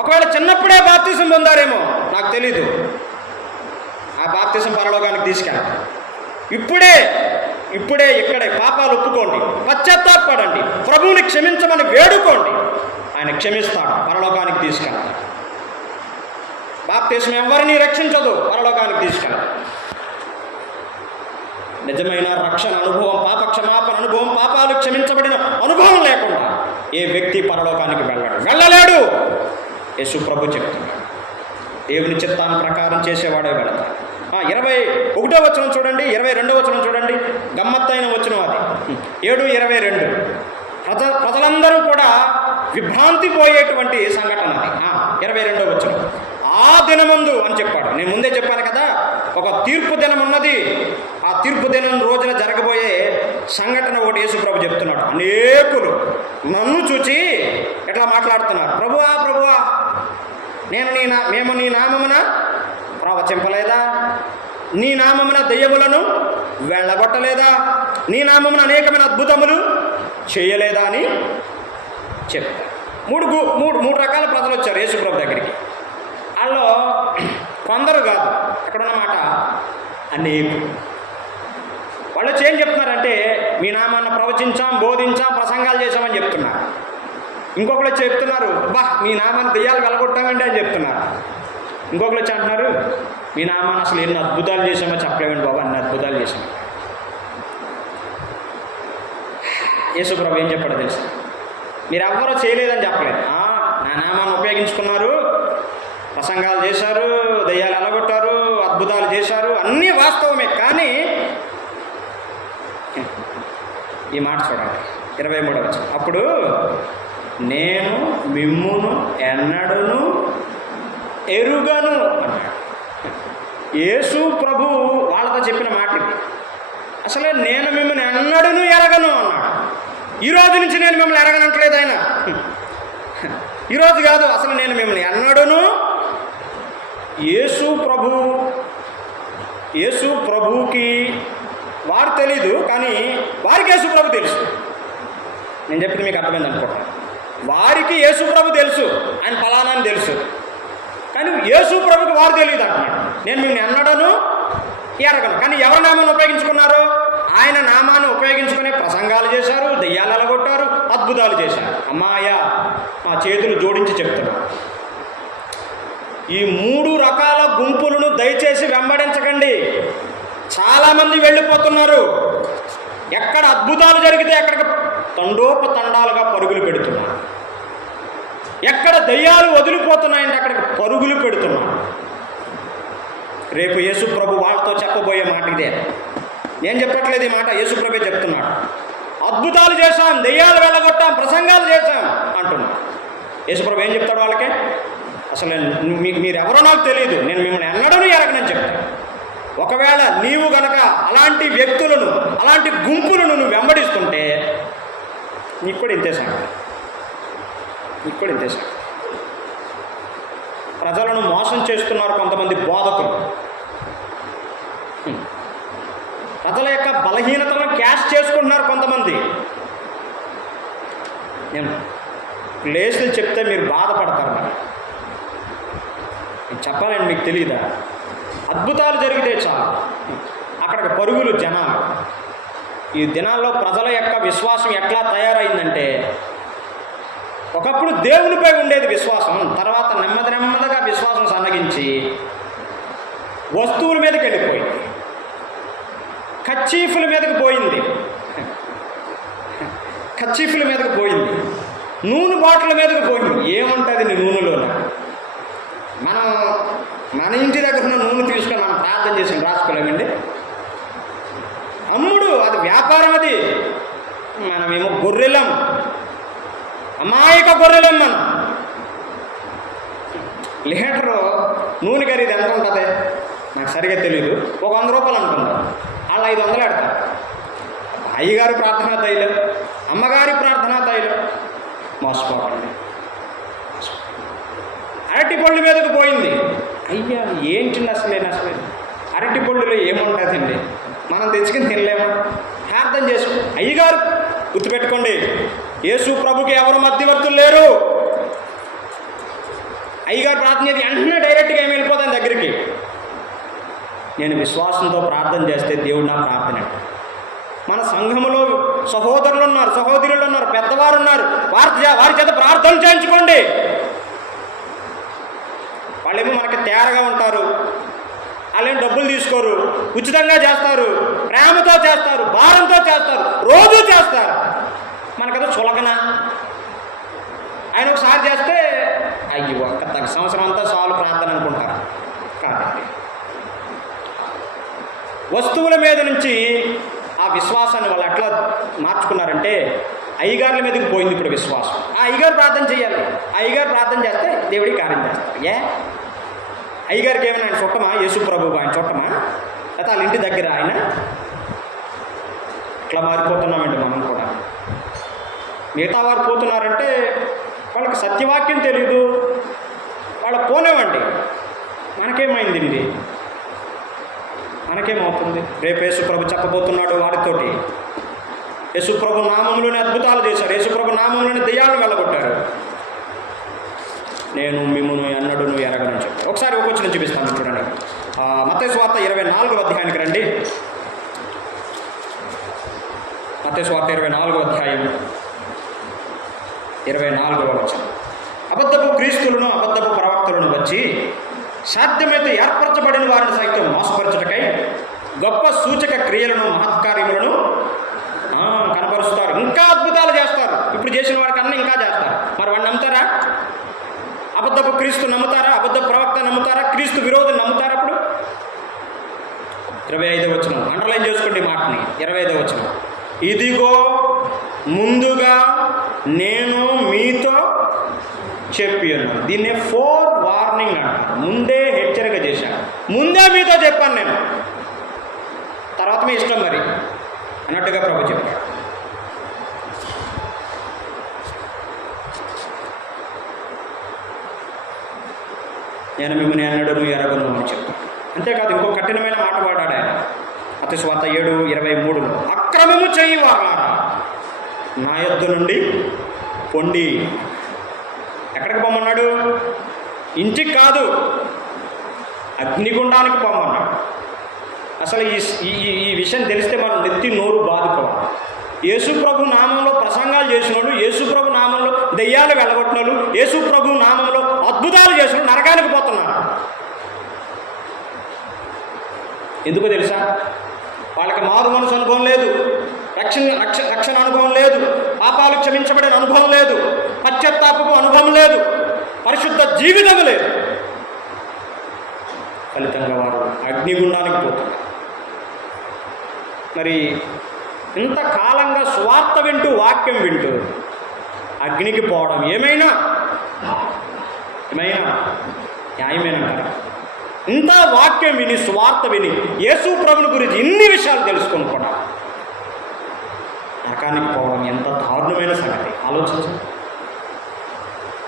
ఒకవేళ చిన్నప్పుడే బాప్తిసం పొందారేమో నాకు తెలీదు, ఆ బాప్తిసం పరలోకానికి తీసుకెళ్ళాలి. ఇప్పుడే ఇప్పుడే ఇక్కడే పాపాలు ఒప్పుకోండి, పశ్చాత్తాపడండి, ప్రభువుని క్షమించమని వేడుకోండి. ఆయన క్షమిస్తాడు, పరలోకానికి తీసుకెళ్తాడు. బాప్తిస్మం ఎవరిని రక్షించదు, పరలోకానికి తీసుకెళ్తాడు. నిజమైన రక్షణ అనుభవం, పాప క్షమాపణ అనుభవం, పాపాలు క్షమించబడిన అనుభవం లేకుండా ఏ వ్యక్తి పరలోకానికి వెళ్ళలేడు. యేసు ప్రభు చెప్తున్నాడు, దేవుని చిత్తాన్ని ప్రకారం చేసేవాడే వెళతాడు. 21వ వచనం చూడండి, 22వ వచనం చూడండి, గమ్మత్తైన వచనం అది. 7:22. ప్రజలందరూ కూడా విభ్రాంతి పోయేటువంటి సంఘటన అది. 22వ వచనం, ఆ దినమందు అని చెప్పాడు. నేను ముందే చెప్పాను కదా, ఒక తీర్పు దినం ఉన్నది. ఆ తీర్పు దినం రోజున జరగబోయే సంఘటన ఒకటి యేసుప్రభు చెప్తున్నాడు. అనేకులు నన్ను చూచి ఎట్లా మాట్లాడుతున్నారు, ప్రభువా ప్రభువా, మేము నీ నామమున ప్రవచింపలేదా? నీ నామమున దెయ్యములను వెళ్ళగొట్టలేదా? నీ నామమున అనేకమైన అద్భుతములు చేయలేదా అని చెప్తారు. మూడు రకాల ప్రజలు వచ్చారు యేసుప్రభు దగ్గరికి. వాళ్ళు కొందరు కాదు, అక్కడున్న మాట అనేకులు. వాళ్ళు వచ్చి ఏం చెప్తున్నారంటే, మీ నామాన్ని ప్రవచించాం, బోధించాం, ప్రసంగాలు చేశామని చెప్తున్నారు. ఇంకొకరు చెప్తున్నారు, మీ నామాన్ని దెయ్యాలు వెళ్ళగొట్టామండి అని చెప్తున్నారు. ఇంకొకరు వచ్చి అంటున్నారు, మీ నామాన్ని అసలు ఎన్ని అద్భుతాలు చేశామో చెప్పలేమండి బాబు, అన్ని అద్భుతాలు చేశాము. యేసుప్రభు ఏం చెప్పాడో తెలుసు, మీరు ఎవ్వరూ చేయలేదని చెప్పలేదు. నా నామాన్ని ఉపయోగించుకున్నారు, ప్రసంగాలు చేశారు, దెయ్యాలు వెళ్ళగొట్టారు, అద్భుతాలు చేశారు, అన్నీ వాస్తవమే. కానీ ఈ మాట చూడండి, 23వ వచనం, అప్పుడు నేను మిమ్మును ఎన్నడూను ఎరుగను అన్నాడు. యేసు ప్రభు వాళ్ళతో చెప్పిన మాట ఇది. అసలే నేను మిమ్మల్ని ఎన్నడూను ఎరగను అన్నాడు. ఈరోజు నుంచి నేను మిమ్మల్ని ఎరగనట్లేదు ఆయన. ఈరోజు కాదు, అసలు నేను మిమ్మల్ని ఎన్నడూను. యేసు ప్రభువుకి వారు తెలీదు, కానీ వారికి యేసు ప్రభు తెలుసు. నేను చెప్పింది మీకు అర్థమైంది అనుకుంటా. వారికి యేసు ప్రభు తెలుసు, ఆయన ఫలానా అని తెలుసు, కానీ యేసు ప్రభుకి వారు తెలియదు అంటున్నాడు. నేను మిమ్మల్ని ఎన్నడను ఎరగను. కానీ ఎవరి నామాన్ని ఉపయోగించుకున్నారు? ఆయన నామాన్ని ఉపయోగించుకునే ప్రసంగాలు చేశారు, దెయ్యాలు ఎలగొట్టారు, అద్భుతాలు చేశారు. అమ్మాయ మా చేతులు జోడించి చెప్తున్నారు, ఈ 3 రకాల గుంపులను దయచేసి వెంబడించకండి. చాలామంది వెళ్ళిపోతున్నారు. ఎక్కడ అద్భుతాలు జరిగితే అక్కడికి తండోపతండాలుగా పరుగులు పెడుతున్నారు. ఎక్కడ దయ్యాలు వదిలిపోతున్నాయంటే అక్కడికి పరుగులు పెడుతున్నారు. రేపు యేసు ప్రభు వాళ్ళతో చెప్పబోయే మాట ఇదే. నేను చెప్పట్లేదు ఈ మాట, యేసు ప్రభే చెప్తున్నాడు. అద్భుతాలు చేశాం, దెయ్యాలు వెళ్ళగొట్టాం, ప్రసంగాలు చేశాం అంటున్నాడు. యేసు ప్రభు ఏం చెప్తాడు వాళ్ళకే? అసలు మీరెవరో నాకు తెలియదు, నేను మిమ్మల్ని ఎన్నడూ ఎరగనని చెప్తాను. ఒకవేళ నీవు గనక అలాంటి వ్యక్తులను, అలాంటి గుంపులను నువ్వు వెంబడిస్తుంటే నీకు కూడా ఇంతే సంగతి. ప్రజలను మోసం చేస్తున్నారు కొంతమంది బోధకులు. ప్రజల యొక్క బలహీనతలను క్యాష్ చేసుకుంటున్నారు కొంతమంది. నేను ప్లేసులు చెప్తే మీరు బాధపడతారు. మరి నేను చెప్పాలండి, మీకు తెలియదా? అద్భుతాలు జరిగితే చాలు అక్కడికి పరుగులు జనాలు. ఈ దినాల్లో ప్రజల యొక్క విశ్వాసం ఎట్లా తయారైందంటే, ఒకప్పుడు దేవునిపై ఉండేది విశ్వాసం, తర్వాత నెమ్మదిగా విశ్వాసం సన్నగించి వస్తువుల మీదకి వెళ్ళిపోయింది, కచ్చీఫుల మీదకి పోయింది, నూనె బాటిల్ మీదకి పోయింది. ఏముంటుంది నీ నూనెలో? మన ఇంటి దగ్గర ఉన్న నూనె తీసుకొని మనం ప్రార్థన చేసి రాసుకోలేమండి. అమ్ముడు, అది వ్యాపారం. అది మనమేమో గొర్రెలం, అమాయక గొర్రెలం. మనం లీటరు నూనె ఖరీదు ఎంత ఉంటుంది నాకు సరిగ్గా తెలియదు. ఒక 100 రూపాయలు అనుకుంటాం, వాళ్ళు 500 పెడతారు. అయ్యగారి ప్రార్థనా తైలం, అమ్మగారి ప్రార్థనా తైలం. మోసపోకండి. అరటి పళ్ళు మీదకి పోయింది. అయ్యా ఏంటండి అసలే అరటి పళ్ళులో ఏముంటుందండి, మనం తెచ్చుకుని తినలేమా? ప్రార్థన చేసుకో. అయ్యగారు గుర్తుపెట్టుకోండి, యేసు ప్రభుకి ఎవరు మధ్యవర్తులు లేరు. అయ్యగారు ప్రార్థన చేసి వెంటనే డైరెక్ట్గా ఏమి వెళ్ళిపోతాను దగ్గరికి. నేను విశ్వాసంతో ప్రార్థన చేస్తే దేవుడు నా ప్రార్థన మన సంఘములో సహోదరులు ఉన్నారు, సహోదరులు ఉన్నారు, పెద్దవారు ఉన్నారు, వారి చేత ప్రార్థన చేయించుకోండి. వాళ్ళేమో మనకి తేరగా ఉంటారు, వాళ్ళేం డబ్బులు తీసుకోరు, ఉచితంగా చేస్తారు, ప్రేమతో చేస్తారు, భారంతో చేస్తారు, రోజు చేస్తారు. మనకదో చులకన. ఆయన ఒకసారి చేస్తే అయ్యి ఒక్క సంవత్సరం అంతా చాలు ప్రార్థన అనుకుంటారు. కాదండి, వస్తువుల మీద నుంచి ఆ విశ్వాసాన్ని వాళ్ళు ఎట్లా మార్చుకున్నారంటే అయ్యగారుల మీదకి పోయింది ఇప్పుడు విశ్వాసం. ఆ అయ్యగారు ప్రార్థన చేయాలి, ఆ అయ్యగారు ప్రార్థన చేస్తే దేవుడికి కార్యం చేస్తారు. అయ్యగారికి ఏమైనా ఆయన చుట్టమా? యేసు ప్రభువు ఆయన చుట్టమా? లేకపోతే వాళ్ళ ఇంటి దగ్గర ఆయన? ఇట్లా మారిపోతున్నామండి మనం కూడా. మిగతా వారు పోతున్నారంటే వాళ్ళకి సత్యవాక్యం తెలియదు, వాళ్ళ పోనేవండి. మనకేమైంది ఇది? మనకేమవుతుంది? రేపు యేసుప్రభు చెప్పబోతున్నాడు వారితోటి. యేసుప్రభు నామంలోని అద్భుతాలు చేశారు, యేసుప్రభు నామంలోని దెయ్యాలను వెళ్ళగొట్టారు. నేను మిమ్మును ఎన్నడూ ఎరగనని చెప్పారు. ఒకసారి ఒక వచనం చూపిస్తాను చూడండి. మత్తయి సువార్త 24వ అధ్యాయానికి రండి. మత్తయి సువార్త 24వ అధ్యాయం 24వ వచనం. అబద్ధపు క్రీస్తులను అబద్ధపు ప్రవక్తలను వచ్చి సాధ్యమైతే ఏర్పరచబడిన వారిని సైతం మోసపరచుటకై గొప్ప సూచక క్రియలను మహత్కార్యములను కనపరుస్తారు, ఇంకా అద్భుతాలు చేస్తారు. ఇప్పుడు చేసిన వాడికన్నా ఇంకా చేస్తారు. మరి వాడిని నమ్ముతారా? అబద్ధపు క్రీస్తు నమ్ముతారా? అబద్ధ ప్రవక్త నమ్ముతారా? క్రీస్తు విరోధులు నమ్ముతారా? అప్పుడు 25వ వచనం అండర్లైన్ చేసుకోండి మాటని. 25వ వచనం, ఇదిగో ముందుగా నేను మీతో చెప్పి ఉన్నాను. దీన్నే ఫోర్ వార్నింగ్ అంటారు. ముందే హెచ్చరిక చేశాను, ముందే మీతో చెప్పాను నేను, తర్వాత మీ ఇష్టం మరి అన్నట్టుగా ప్రభు చెప్పాడు. నేను మిమ్మల్ని ఎన్నడూ ఎరగను అని చెప్పాను. అంతేకాదు ఇంకో కఠినమైన మాట వాడాడు ఆయన. మత్తయి సువార్త 7:23, అక్రమము చేయువారా నా యొద్ద నుండి పొండి. ఎక్కడికి పొమ్మన్నాడు? ఇంటికి కాదు, అగ్నిగుండానికి పొమ్మన్నాడు. అసలు ఈ విషయం తెలిస్తే మనం నెత్తి నోరు బాదుకోవాలి. యేసుప్రభు నామంలో ప్రసంగాలు చేసినోళ్ళు, యేసుప్రభు నామంలో దెయ్యాలు వెళ్ళగొట్టినోళ్ళు, యేసుప్రభు నామంలో అద్భుతాలు చేసిన నరకానికి పోతున్నారు. ఎందుకో తెలుసా? వాళ్ళకి మారు మనసు అనుభవం లేదు, రక్షణ అనుభవం లేదు, పాపాలు క్షమించబడిన అనుభవం లేదు, పశ్చాత్తాపపు అనుభవం లేదు, పరిశుద్ధ జీవితం లేదు. ఫలితంగా వారు అగ్నిగుండానికి పోతున్నారు. మరి ఇంతకాలంగా స్వార్థ వింటూ వాక్యం వింటూ అగ్నికి పోవడం ఏమైనా న్యాయమేనంటారా? ఇంత వాక్యం విని స్వార్థ విని యేసు ప్రభుని గురించి ఇన్ని విషయాలు తెలుసుకొని కూడా నరకానికి పోవడం ఎంత దారుణమైన సంగతి ఆలోచించండి.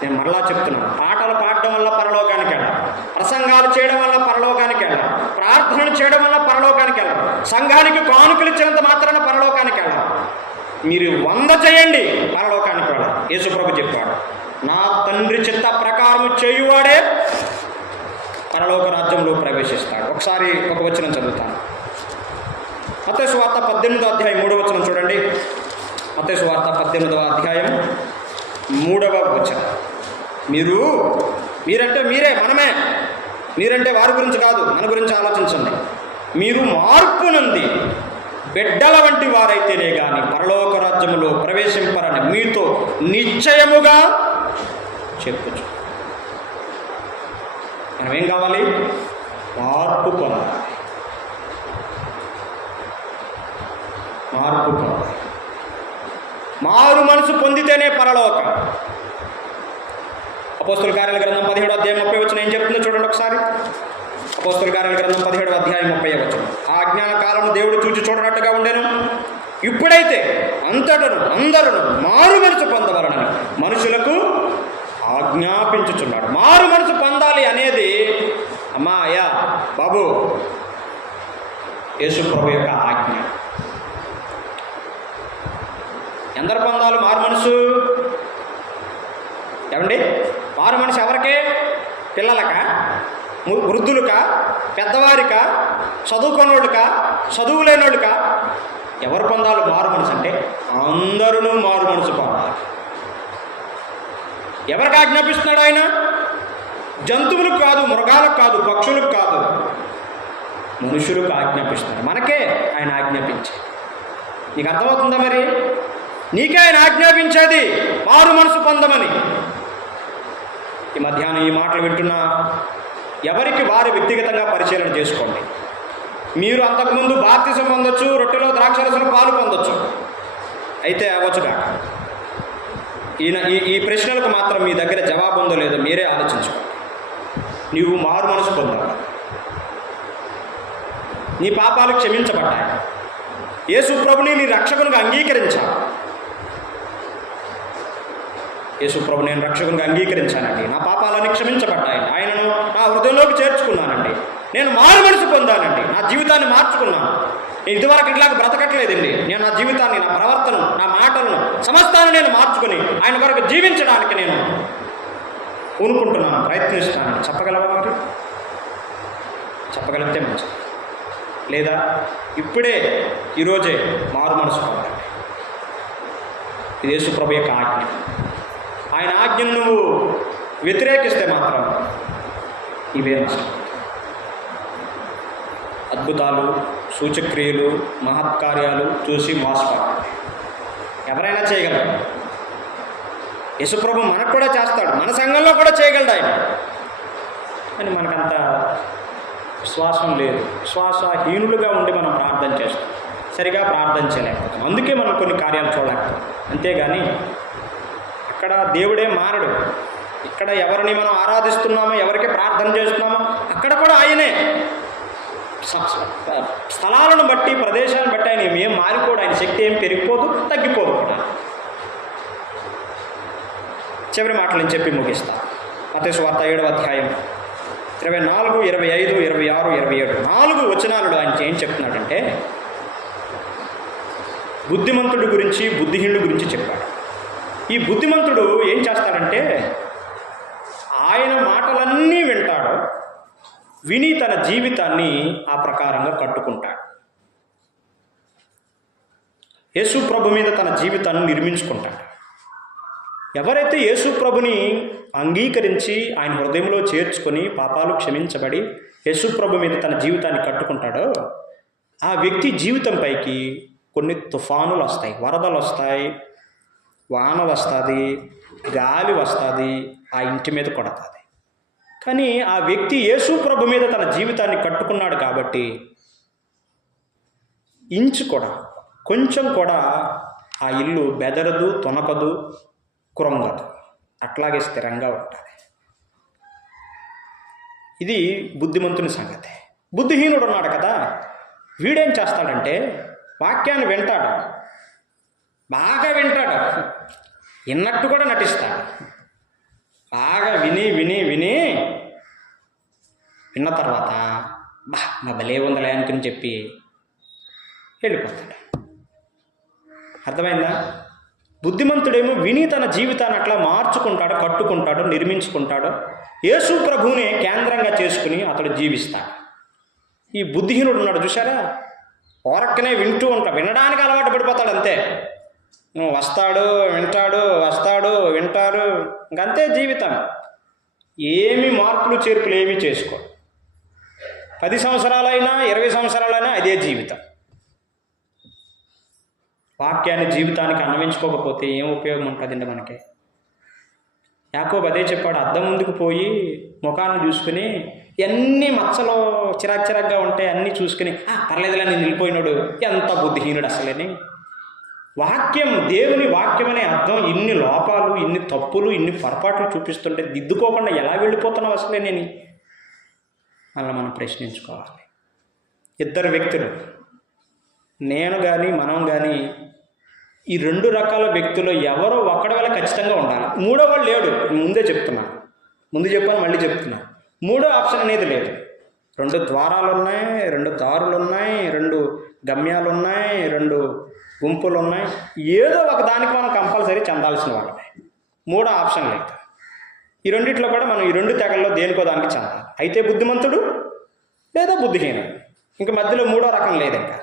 నేను మరలా చెప్తున్నాను, పాటలు పాడడం వల్ల పరలోకానికి వెళ్ళాలి, ప్రసంగాలు చేయడం వల్ల పరలోకానికి వెళ్ళాలి, ప్రార్థనలు చేయడం వల్ల పరలోకానికి వెళ్ళాలి, సంఘానికి కానుకలు ఇచ్చినంత మాత్రాన పరలోకానికి వెళ్ళాలి. మీరు 100 చేయండి, పరలోకానికి వెళ్ళాలి. యేసుప్రభు చెప్పాడు, నా తండ్రి చిత్త ప్రకారం చేయువాడే పరలోక రాజ్యంలో ప్రవేశిస్తాడు. ఒకసారి ఒక వచనం చదువుతాను. మత్తయి సువార్త 18వ అధ్యాయం 3వ వచనం చూడండి. మత్తయి సువార్త 18వ అధ్యాయం 3వ వచనం. మీరంటే మీరే, మనమే. మీరంటే వారి గురించి కాదు, మన గురించి ఆలోచించండి. మీరు మార్పు నుండి బిడ్డల వంటి వారైతేనే కానీ పరలోక రాజ్యములో ప్రవేశింపరని మీతో నిశ్చయముగా చెప్పుచు. మనం ఏం కావాలి? మార్పు పొందాలి. మారు మనసు పొందితేనే పరలోకం. అపోస్తలుల కార్యాల గ్రంథం 17వ అధ్యాయం 30వ వచనం ఏం చెప్తుందో చూడండి ఒకసారి. అపోస్తలుల కార్యాల గ్రంథం 17వ అధ్యాయం 30వ వచనం. ఆ అజ్ఞాన కాలం దేవుడు చూచి చూడనట్టుగా ఉండెను. ఇప్పుడైతే అందరూ మారు మనసు పొందవలనని మనుషులకు ఆజ్ఞాపించుచున్నాడు. మారు మనసు పొందాలి అనేది అమ్మా, అయ్యా, బాబు, యేసు ప్రభు యొక్క ఆజ్ఞ. ఎందరు పొందాలి మారు మనసు? ఏమండి, మారు మనసు ఎవరికే? పిల్లలకా? వృద్ధులకా? పెద్దవారికా? చదువుకున్నోళ్ళకా? చదువు లేనోళ్ళకా? ఎవరు పొందాలి మారు మనసు అంటే? అందరూ మారు మనసు పొందాలి. ఎవరికి ఆజ్ఞాపిస్తున్నాడు ఆయన? జంతువులకు కాదు, మృగాలకు కాదు, పక్షులకు కాదు, మనుషులకు ఆజ్ఞాపిస్తున్నాడు. మనకే ఆయన ఆజ్ఞాపించేది. నీకు అర్థమవుతుందా? మరి నీకే ఆయన ఆజ్ఞాపించేది మారు మనసు పొందమని. ఈ మధ్యాహ్నం ఈ మాటలు వింటున్నా ఎవరికి వారు వ్యక్తిగతంగా పరిశీలన చేసుకోండి. మీరు అంతకుముందు బాప్తిసం పొందొచ్చు, రొట్టెలో ద్రాక్షరసం పాలు పొందొచ్చు, అయితే అవ్వచ్చుగా. ఈ ప్రశ్నలకు మాత్రం మీ దగ్గర జవాబు ఉందో లేదో మీరే ఆలోచించుకోండి. నీవు మారు మనసు పొందావు, నీ పాపాలు క్షమించబడ్డాయి, యేసు ప్రభుని నీ రక్షకునిగా అంగీకరించావు. యేసు ప్రభు నేను రక్షకునిగా అంగీకరించానండి, నా పాపాలన్నీ క్షమించబడ్డాయండి, ఆయనను నా హృదయంలోకి చేర్చుకున్నానండి, నేను మారు మనసు పొందానండి, నా జీవితాన్ని మార్చుకున్నాను, నేను ఇదివరకు ఇట్లాగా బ్రతకట్లేదండి, నేను నా జీవితాన్ని, నా ప్రవర్తనను, నా మాటలను సమస్తాన్ని నేను మార్చుకొని ఆయన కొరకు జీవించడానికి నేను పూనుకుంటున్నాను, ప్రయత్నిస్తున్నాను. చెప్పగలవా? మరి చెప్పగలిగితే మంచిది. లేదా ఇప్పుడే ఈరోజే మారు మనసు పొందండి. ఇది యేసు ప్రభు యొక్క ఆజ్ఞ. ఆయన ఆజ్ఞను నువ్వు వ్యతిరేకిస్తే మాత్రం ఇవే నష్టం. అద్భుతాలు, సూచక్రియలు, మహత్కార్యాలు చూసి మోసపడండి. ఎవరైనా చేయగలరు. యేసుప్రభు మనకు కూడా చేస్తాడు, మన సంఘంలో కూడా చేయగలడు ఆయన. అని మనకంత విశ్వాసం లేదు. విశ్వాసహీనులుగా ఉండి మనం ప్రార్థన చేస్తాం, సరిగా ప్రార్థన చేయలేకపోతాం. అందుకే మనం కొన్ని కార్యాలు చూడలేకపోతాం. అంతేగాని అక్కడ దేవుడే మారడు. ఇక్కడ ఎవరిని మనం ఆరాధిస్తున్నామో, ఎవరికి ప్రార్థన చేస్తున్నామో అక్కడ కూడా ఆయనే. స్థలాలను బట్టి, ప్రదేశాలను బట్టి ఆయన ఏం మారిపోడు. ఆయన శక్తి ఏం పెరిగిపోదు, తగ్గిపోదు కూడా. చివరి మాటలు నేను చెప్పి ముగిస్తా. మత్తయి సువార్త 7వ అధ్యాయం 24, 25, 26, 27 4 వచనాలు ఆయన ఏం చెప్తున్నాడంటే బుద్ధిమంతుడి గురించి, బుద్ధిహీనుడి గురించి చెప్పాడు. ఈ బుద్ధిమంతుడు ఏం చేస్తాడంటే ఆయన మాటలన్నీ వింటాడు, విని తన జీవితాన్ని ఆ ప్రకారంగా కట్టుకుంటాడు. యేసు ప్రభు మీద తన జీవితాన్ని నిర్మించుకుంటాడు. ఎవరైతే యేసు ప్రభుని అంగీకరించి ఆయన హృదయంలో చేర్చుకొని పాపాలు క్షమించబడి యేసు ప్రభు మీద తన జీవితాన్ని కట్టుకుంటాడో ఆ వ్యక్తి జీవితం పైకి కొన్ని తుఫానులు వస్తాయి, వరదలు వస్తాయి, వాన వస్తుంది, గాలి వస్తుంది, ఆ ఇంటి మీద కొడతాది. కానీ ఆ వ్యక్తి యేసు ప్రభు మీద తన జీవితాన్ని కట్టుకున్నాడు కాబట్టి ఇంచు కూడా, కొంచెం కూడా ఆ ఇల్లు బెదరదు, తొనకదు, కురంగదు, అట్లాగే స్థిరంగా ఉంటుంది. ఇది బుద్ధిమంతుని సంగతి. బుద్ధిహీనుడు ఉన్నాడు కదా, వీడేం చేస్తాడంటే వాక్యాన్ని వింటాడు, బాగా వింటాడు, విన్నట్టు కూడా నటిస్తాడు. బాగా విని విని విని విన్న తర్వాత మా భలే ఉందలే అనుకుని చెప్పి వెళ్ళిపోతాడు. అర్థమైందా? బుద్ధిమంతుడేమో విని తన జీవితాన్ని అట్లా మార్చుకుంటాడు, కట్టుకుంటాడు, నిర్మించుకుంటాడు, యేసు ప్రభువుని కేంద్రంగా చేసుకుని అతడు జీవిస్తాడు. ఈ బుద్ధిహీనుడు ఉన్నాడు చూసారా, ఓరక్కనే వింటూ ఉంటాడు, వినడానికి అలవాటు పడిపోతాడు అంతే. వస్తాడు, వింటాడు, వస్తాడు, వింటారు, ఇంకంతే జీవితం. ఏమి మార్పులు చేర్పులు ఏమీ చేసుకో. 10 సంవత్సరాలైనా 20 సంవత్సరాలైనా అదే జీవితం. వాక్యాన్ని జీవితానికి అన్వయించుకోకపోతే ఏం ఉపయోగం ఉంటుందండి మనకి? యాకోబు అదే చెప్పాడు. అద్దం ముందుకు పోయి ముఖాన్ని చూసుకుని ఎన్ని మచ్చలు చిరాగ్గా ఉంటాయి అన్నీ చూసుకుని పర్లేదులే నేను వెళ్ళిపోయినాడు, ఎంత బుద్ధిహీనుడు అసలేని. వాక్యం, దేవుని వాక్యం అనే అర్థం ఇన్ని లోపాలు, ఇన్ని తప్పులు, ఇన్ని పొరపాట్లు చూపిస్తుంటే దిద్దుకోకుండా ఎలా వెళ్ళిపోతున్నావు అసలే నేను? మళ్ళీ మనం ప్రశ్నించుకోవాలి. ఇద్దరు వ్యక్తులు, నేను కానీ మనం కానీ, ఈ 2 రకాల వ్యక్తులు ఎవరో ఒకడి వల్ల ఖచ్చితంగా ఉండాలి. మూడో వాడు లేడు. ముందే చెప్తున్నా, ముందు చెప్పాను, మళ్ళీ చెప్తున్నా. మూడో ఆప్షన్ అనేది లేదు. 2 ద్వారాలు ఉన్నాయి, 2 దారులు ఉన్నాయి, 2 గమ్యాలు ఉన్నాయి, 2 గుంపులు ఉన్నాయి. ఏదో ఒక దానికి మనం కంపల్సరీ చెందాల్సిన వాళ్ళమే. మూడో ఆప్షన్ లేదు. ఈ రెండిట్లో కూడా మనం ఈ 2 తెగల్లో దేనికో దానికి చెందాలి. అయితే బుద్ధిమంతుడు లేదా బుద్ధిహీనుడు, ఇంకా మధ్యలో మూడో రకం లేదు. ఇంకా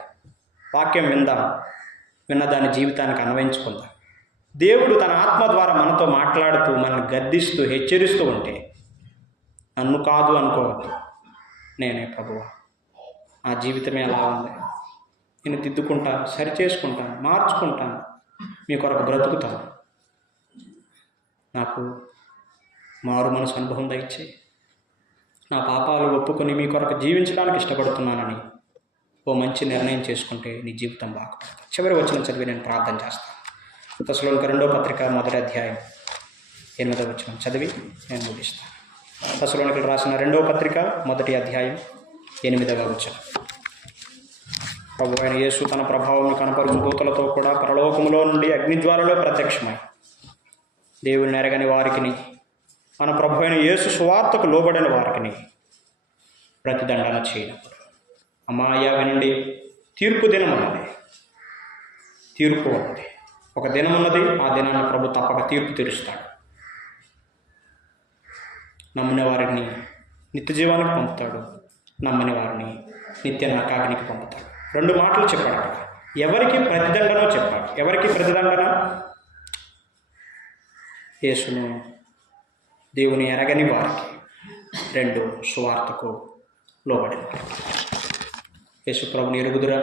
వాక్యం విన్న దాని జీవితానికి అన్వయించుకుందాం. దేవుడు తన ఆత్మ ద్వారా మనతో మాట్లాడుతూ మనల్ని గద్దిస్తూ హెచ్చరిస్తూ ఉంటే నన్ను కాదు అనుకోవద్దు, నేనే ప్రభువా, నా జీవితమే ఎలా ఉంది, నేను దిద్దుకుంటాను, సరి చేసుకుంటాను, మార్చుకుంటాను, మీ కొరకు బ్రతుకుతాను, నాకు మారు మనసు అనుభవం దయచేయి, నా పాపాలు ఒప్పుకొని మీ కొరకు జీవించడానికి ఇష్టపడుతున్నానని ఓ మంచి నిర్ణయం చేసుకుంటే నీ జీవితం బాగుపడుతుంది. చివరి వచనం చదివి నేను ప్రార్థన చేస్తాను. తెస్సలోనిక 2వ పత్రిక 1వ అధ్యాయం 8వ వచనం చదివి నేను ముగిస్తాను. తెస్సలోనికలు రాసిన 2వ పత్రిక 1వ అధ్యాయం 8వ వచనం. ప్రభు అయిన యేసు తన ప్రభావం కనపరుచు దూతలతో కూడా పరలోకములో నుండి అగ్నిజ్వాలలో ప్రత్యక్షమై దేవుని ఎరగని వారికిని మన ప్రభు అయిన యేసు సువార్తకు లోబడిన వారికిని ప్రతిదండన చేయనప్పుడు అమ్మాయ్యా వినండి, తీర్పు దినం ఉన్నది, తీర్పు ఉన్నది, ఒక దినం ఉన్నది. ఆ దినాన్ని ప్రభు తప్పక తీర్పు తీరుస్తాడు. నమ్మిన వారిని నిత్య జీవానికి పంపుతాడు, నమ్మని వారిని నిత్య నరకాగ్నికి పంపుతాడు. 2 మాటలు చెప్పాడు అక్కడ. ఎవరికి ప్రతిదండనో చెప్పాడు. ఎవరికి ప్రతిదండన? యేసును దేవుని ఎరగని వారికి, 2 సువార్తకు లోబడిన వారికి. యేసు ప్రభుని ఎరుగుదురా?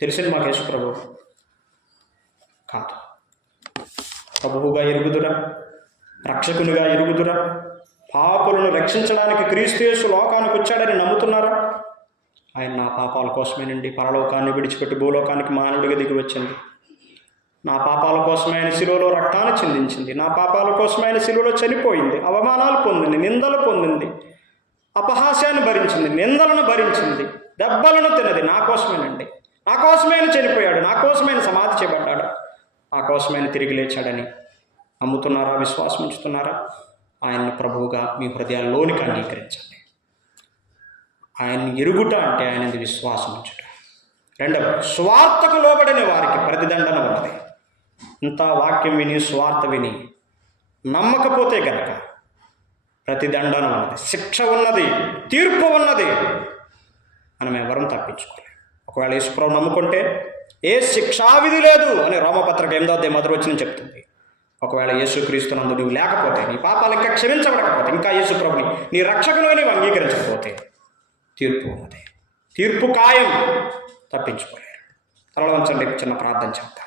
తెలిసింది మాకు యేసు ప్రభు కాదు. ప్రభువుగా ఎరుగుదురా? రక్షకునిగా ఎరుగుదురా? పాపులను రక్షించడానికి క్రీస్తు యేసు లోకానికి వచ్చాడని నమ్ముతున్నారా? ఆయన నా పాపాల కోసమేనండి పరలోకాన్ని విడిచిపెట్టి భూలోకానికి మానవుడిగా దిగి వచ్చింది. నా పాపాల కోసమే ఆయన శిలువలో రక్తాన్ని చిందించింది. నా పాపాల కోసమే ఆయన శిలువలో చనిపోయింది, అవమానాలు పొందింది, నిందలు పొందింది, అపహాస్యాన్ని భరించింది, నిందలను భరించింది, దెబ్బలను తిన్నది. నా కోసమేనండి. నా కోసమే ఆయన చనిపోయాడు, నా కోసమే ఆయన సమాధి చేయబడ్డాడు, నా కోసమే ఆయన తిరిగి లేచాడని నమ్ముతున్నారా? విశ్వాసం ఉంచుతున్నారా? ఆయన్ని ప్రభువుగా మీ హృదయాల్లోనికి అంగీకరించండి. ఆయన్ని ఎరుగుట అంటే ఆయనది విశ్వాసం ఉంచుట. 2, స్వార్థకు లోబడిన వారికి ప్రతిదండన ఉన్నది. ఇంత వాక్యం విని స్వార్థ విని నమ్మకపోతే కనుక ప్రతిదండన ఉన్నది, శిక్ష ఉన్నది, తీర్పు ఉన్నది. మనం ఎవరం తప్పించుకోలేం. ఒకవేళ యేసుప్రభు నమ్ముకుంటే ఏ శిక్షావిధి లేదు అని రోమపత్రిక 8వ అధ్యాయం 1వ వచనం చెప్తుంది. ఒకవేళ యేసుక్రీస్తునందు నువ్వు లేకపోతే, నీ పాపాలు ఇంకా క్షమించబడకపోతే, ఇంకా యేసుప్రభుని నీ రక్షకునిగా నీవు అంగీకరించకపోతే తీర్పు ఉన్నది. తీర్పు ఖాయం, తప్పించుకోలేరు. తలలో ఉంచండి, చిన్న ప్రార్థన చేద్దాం.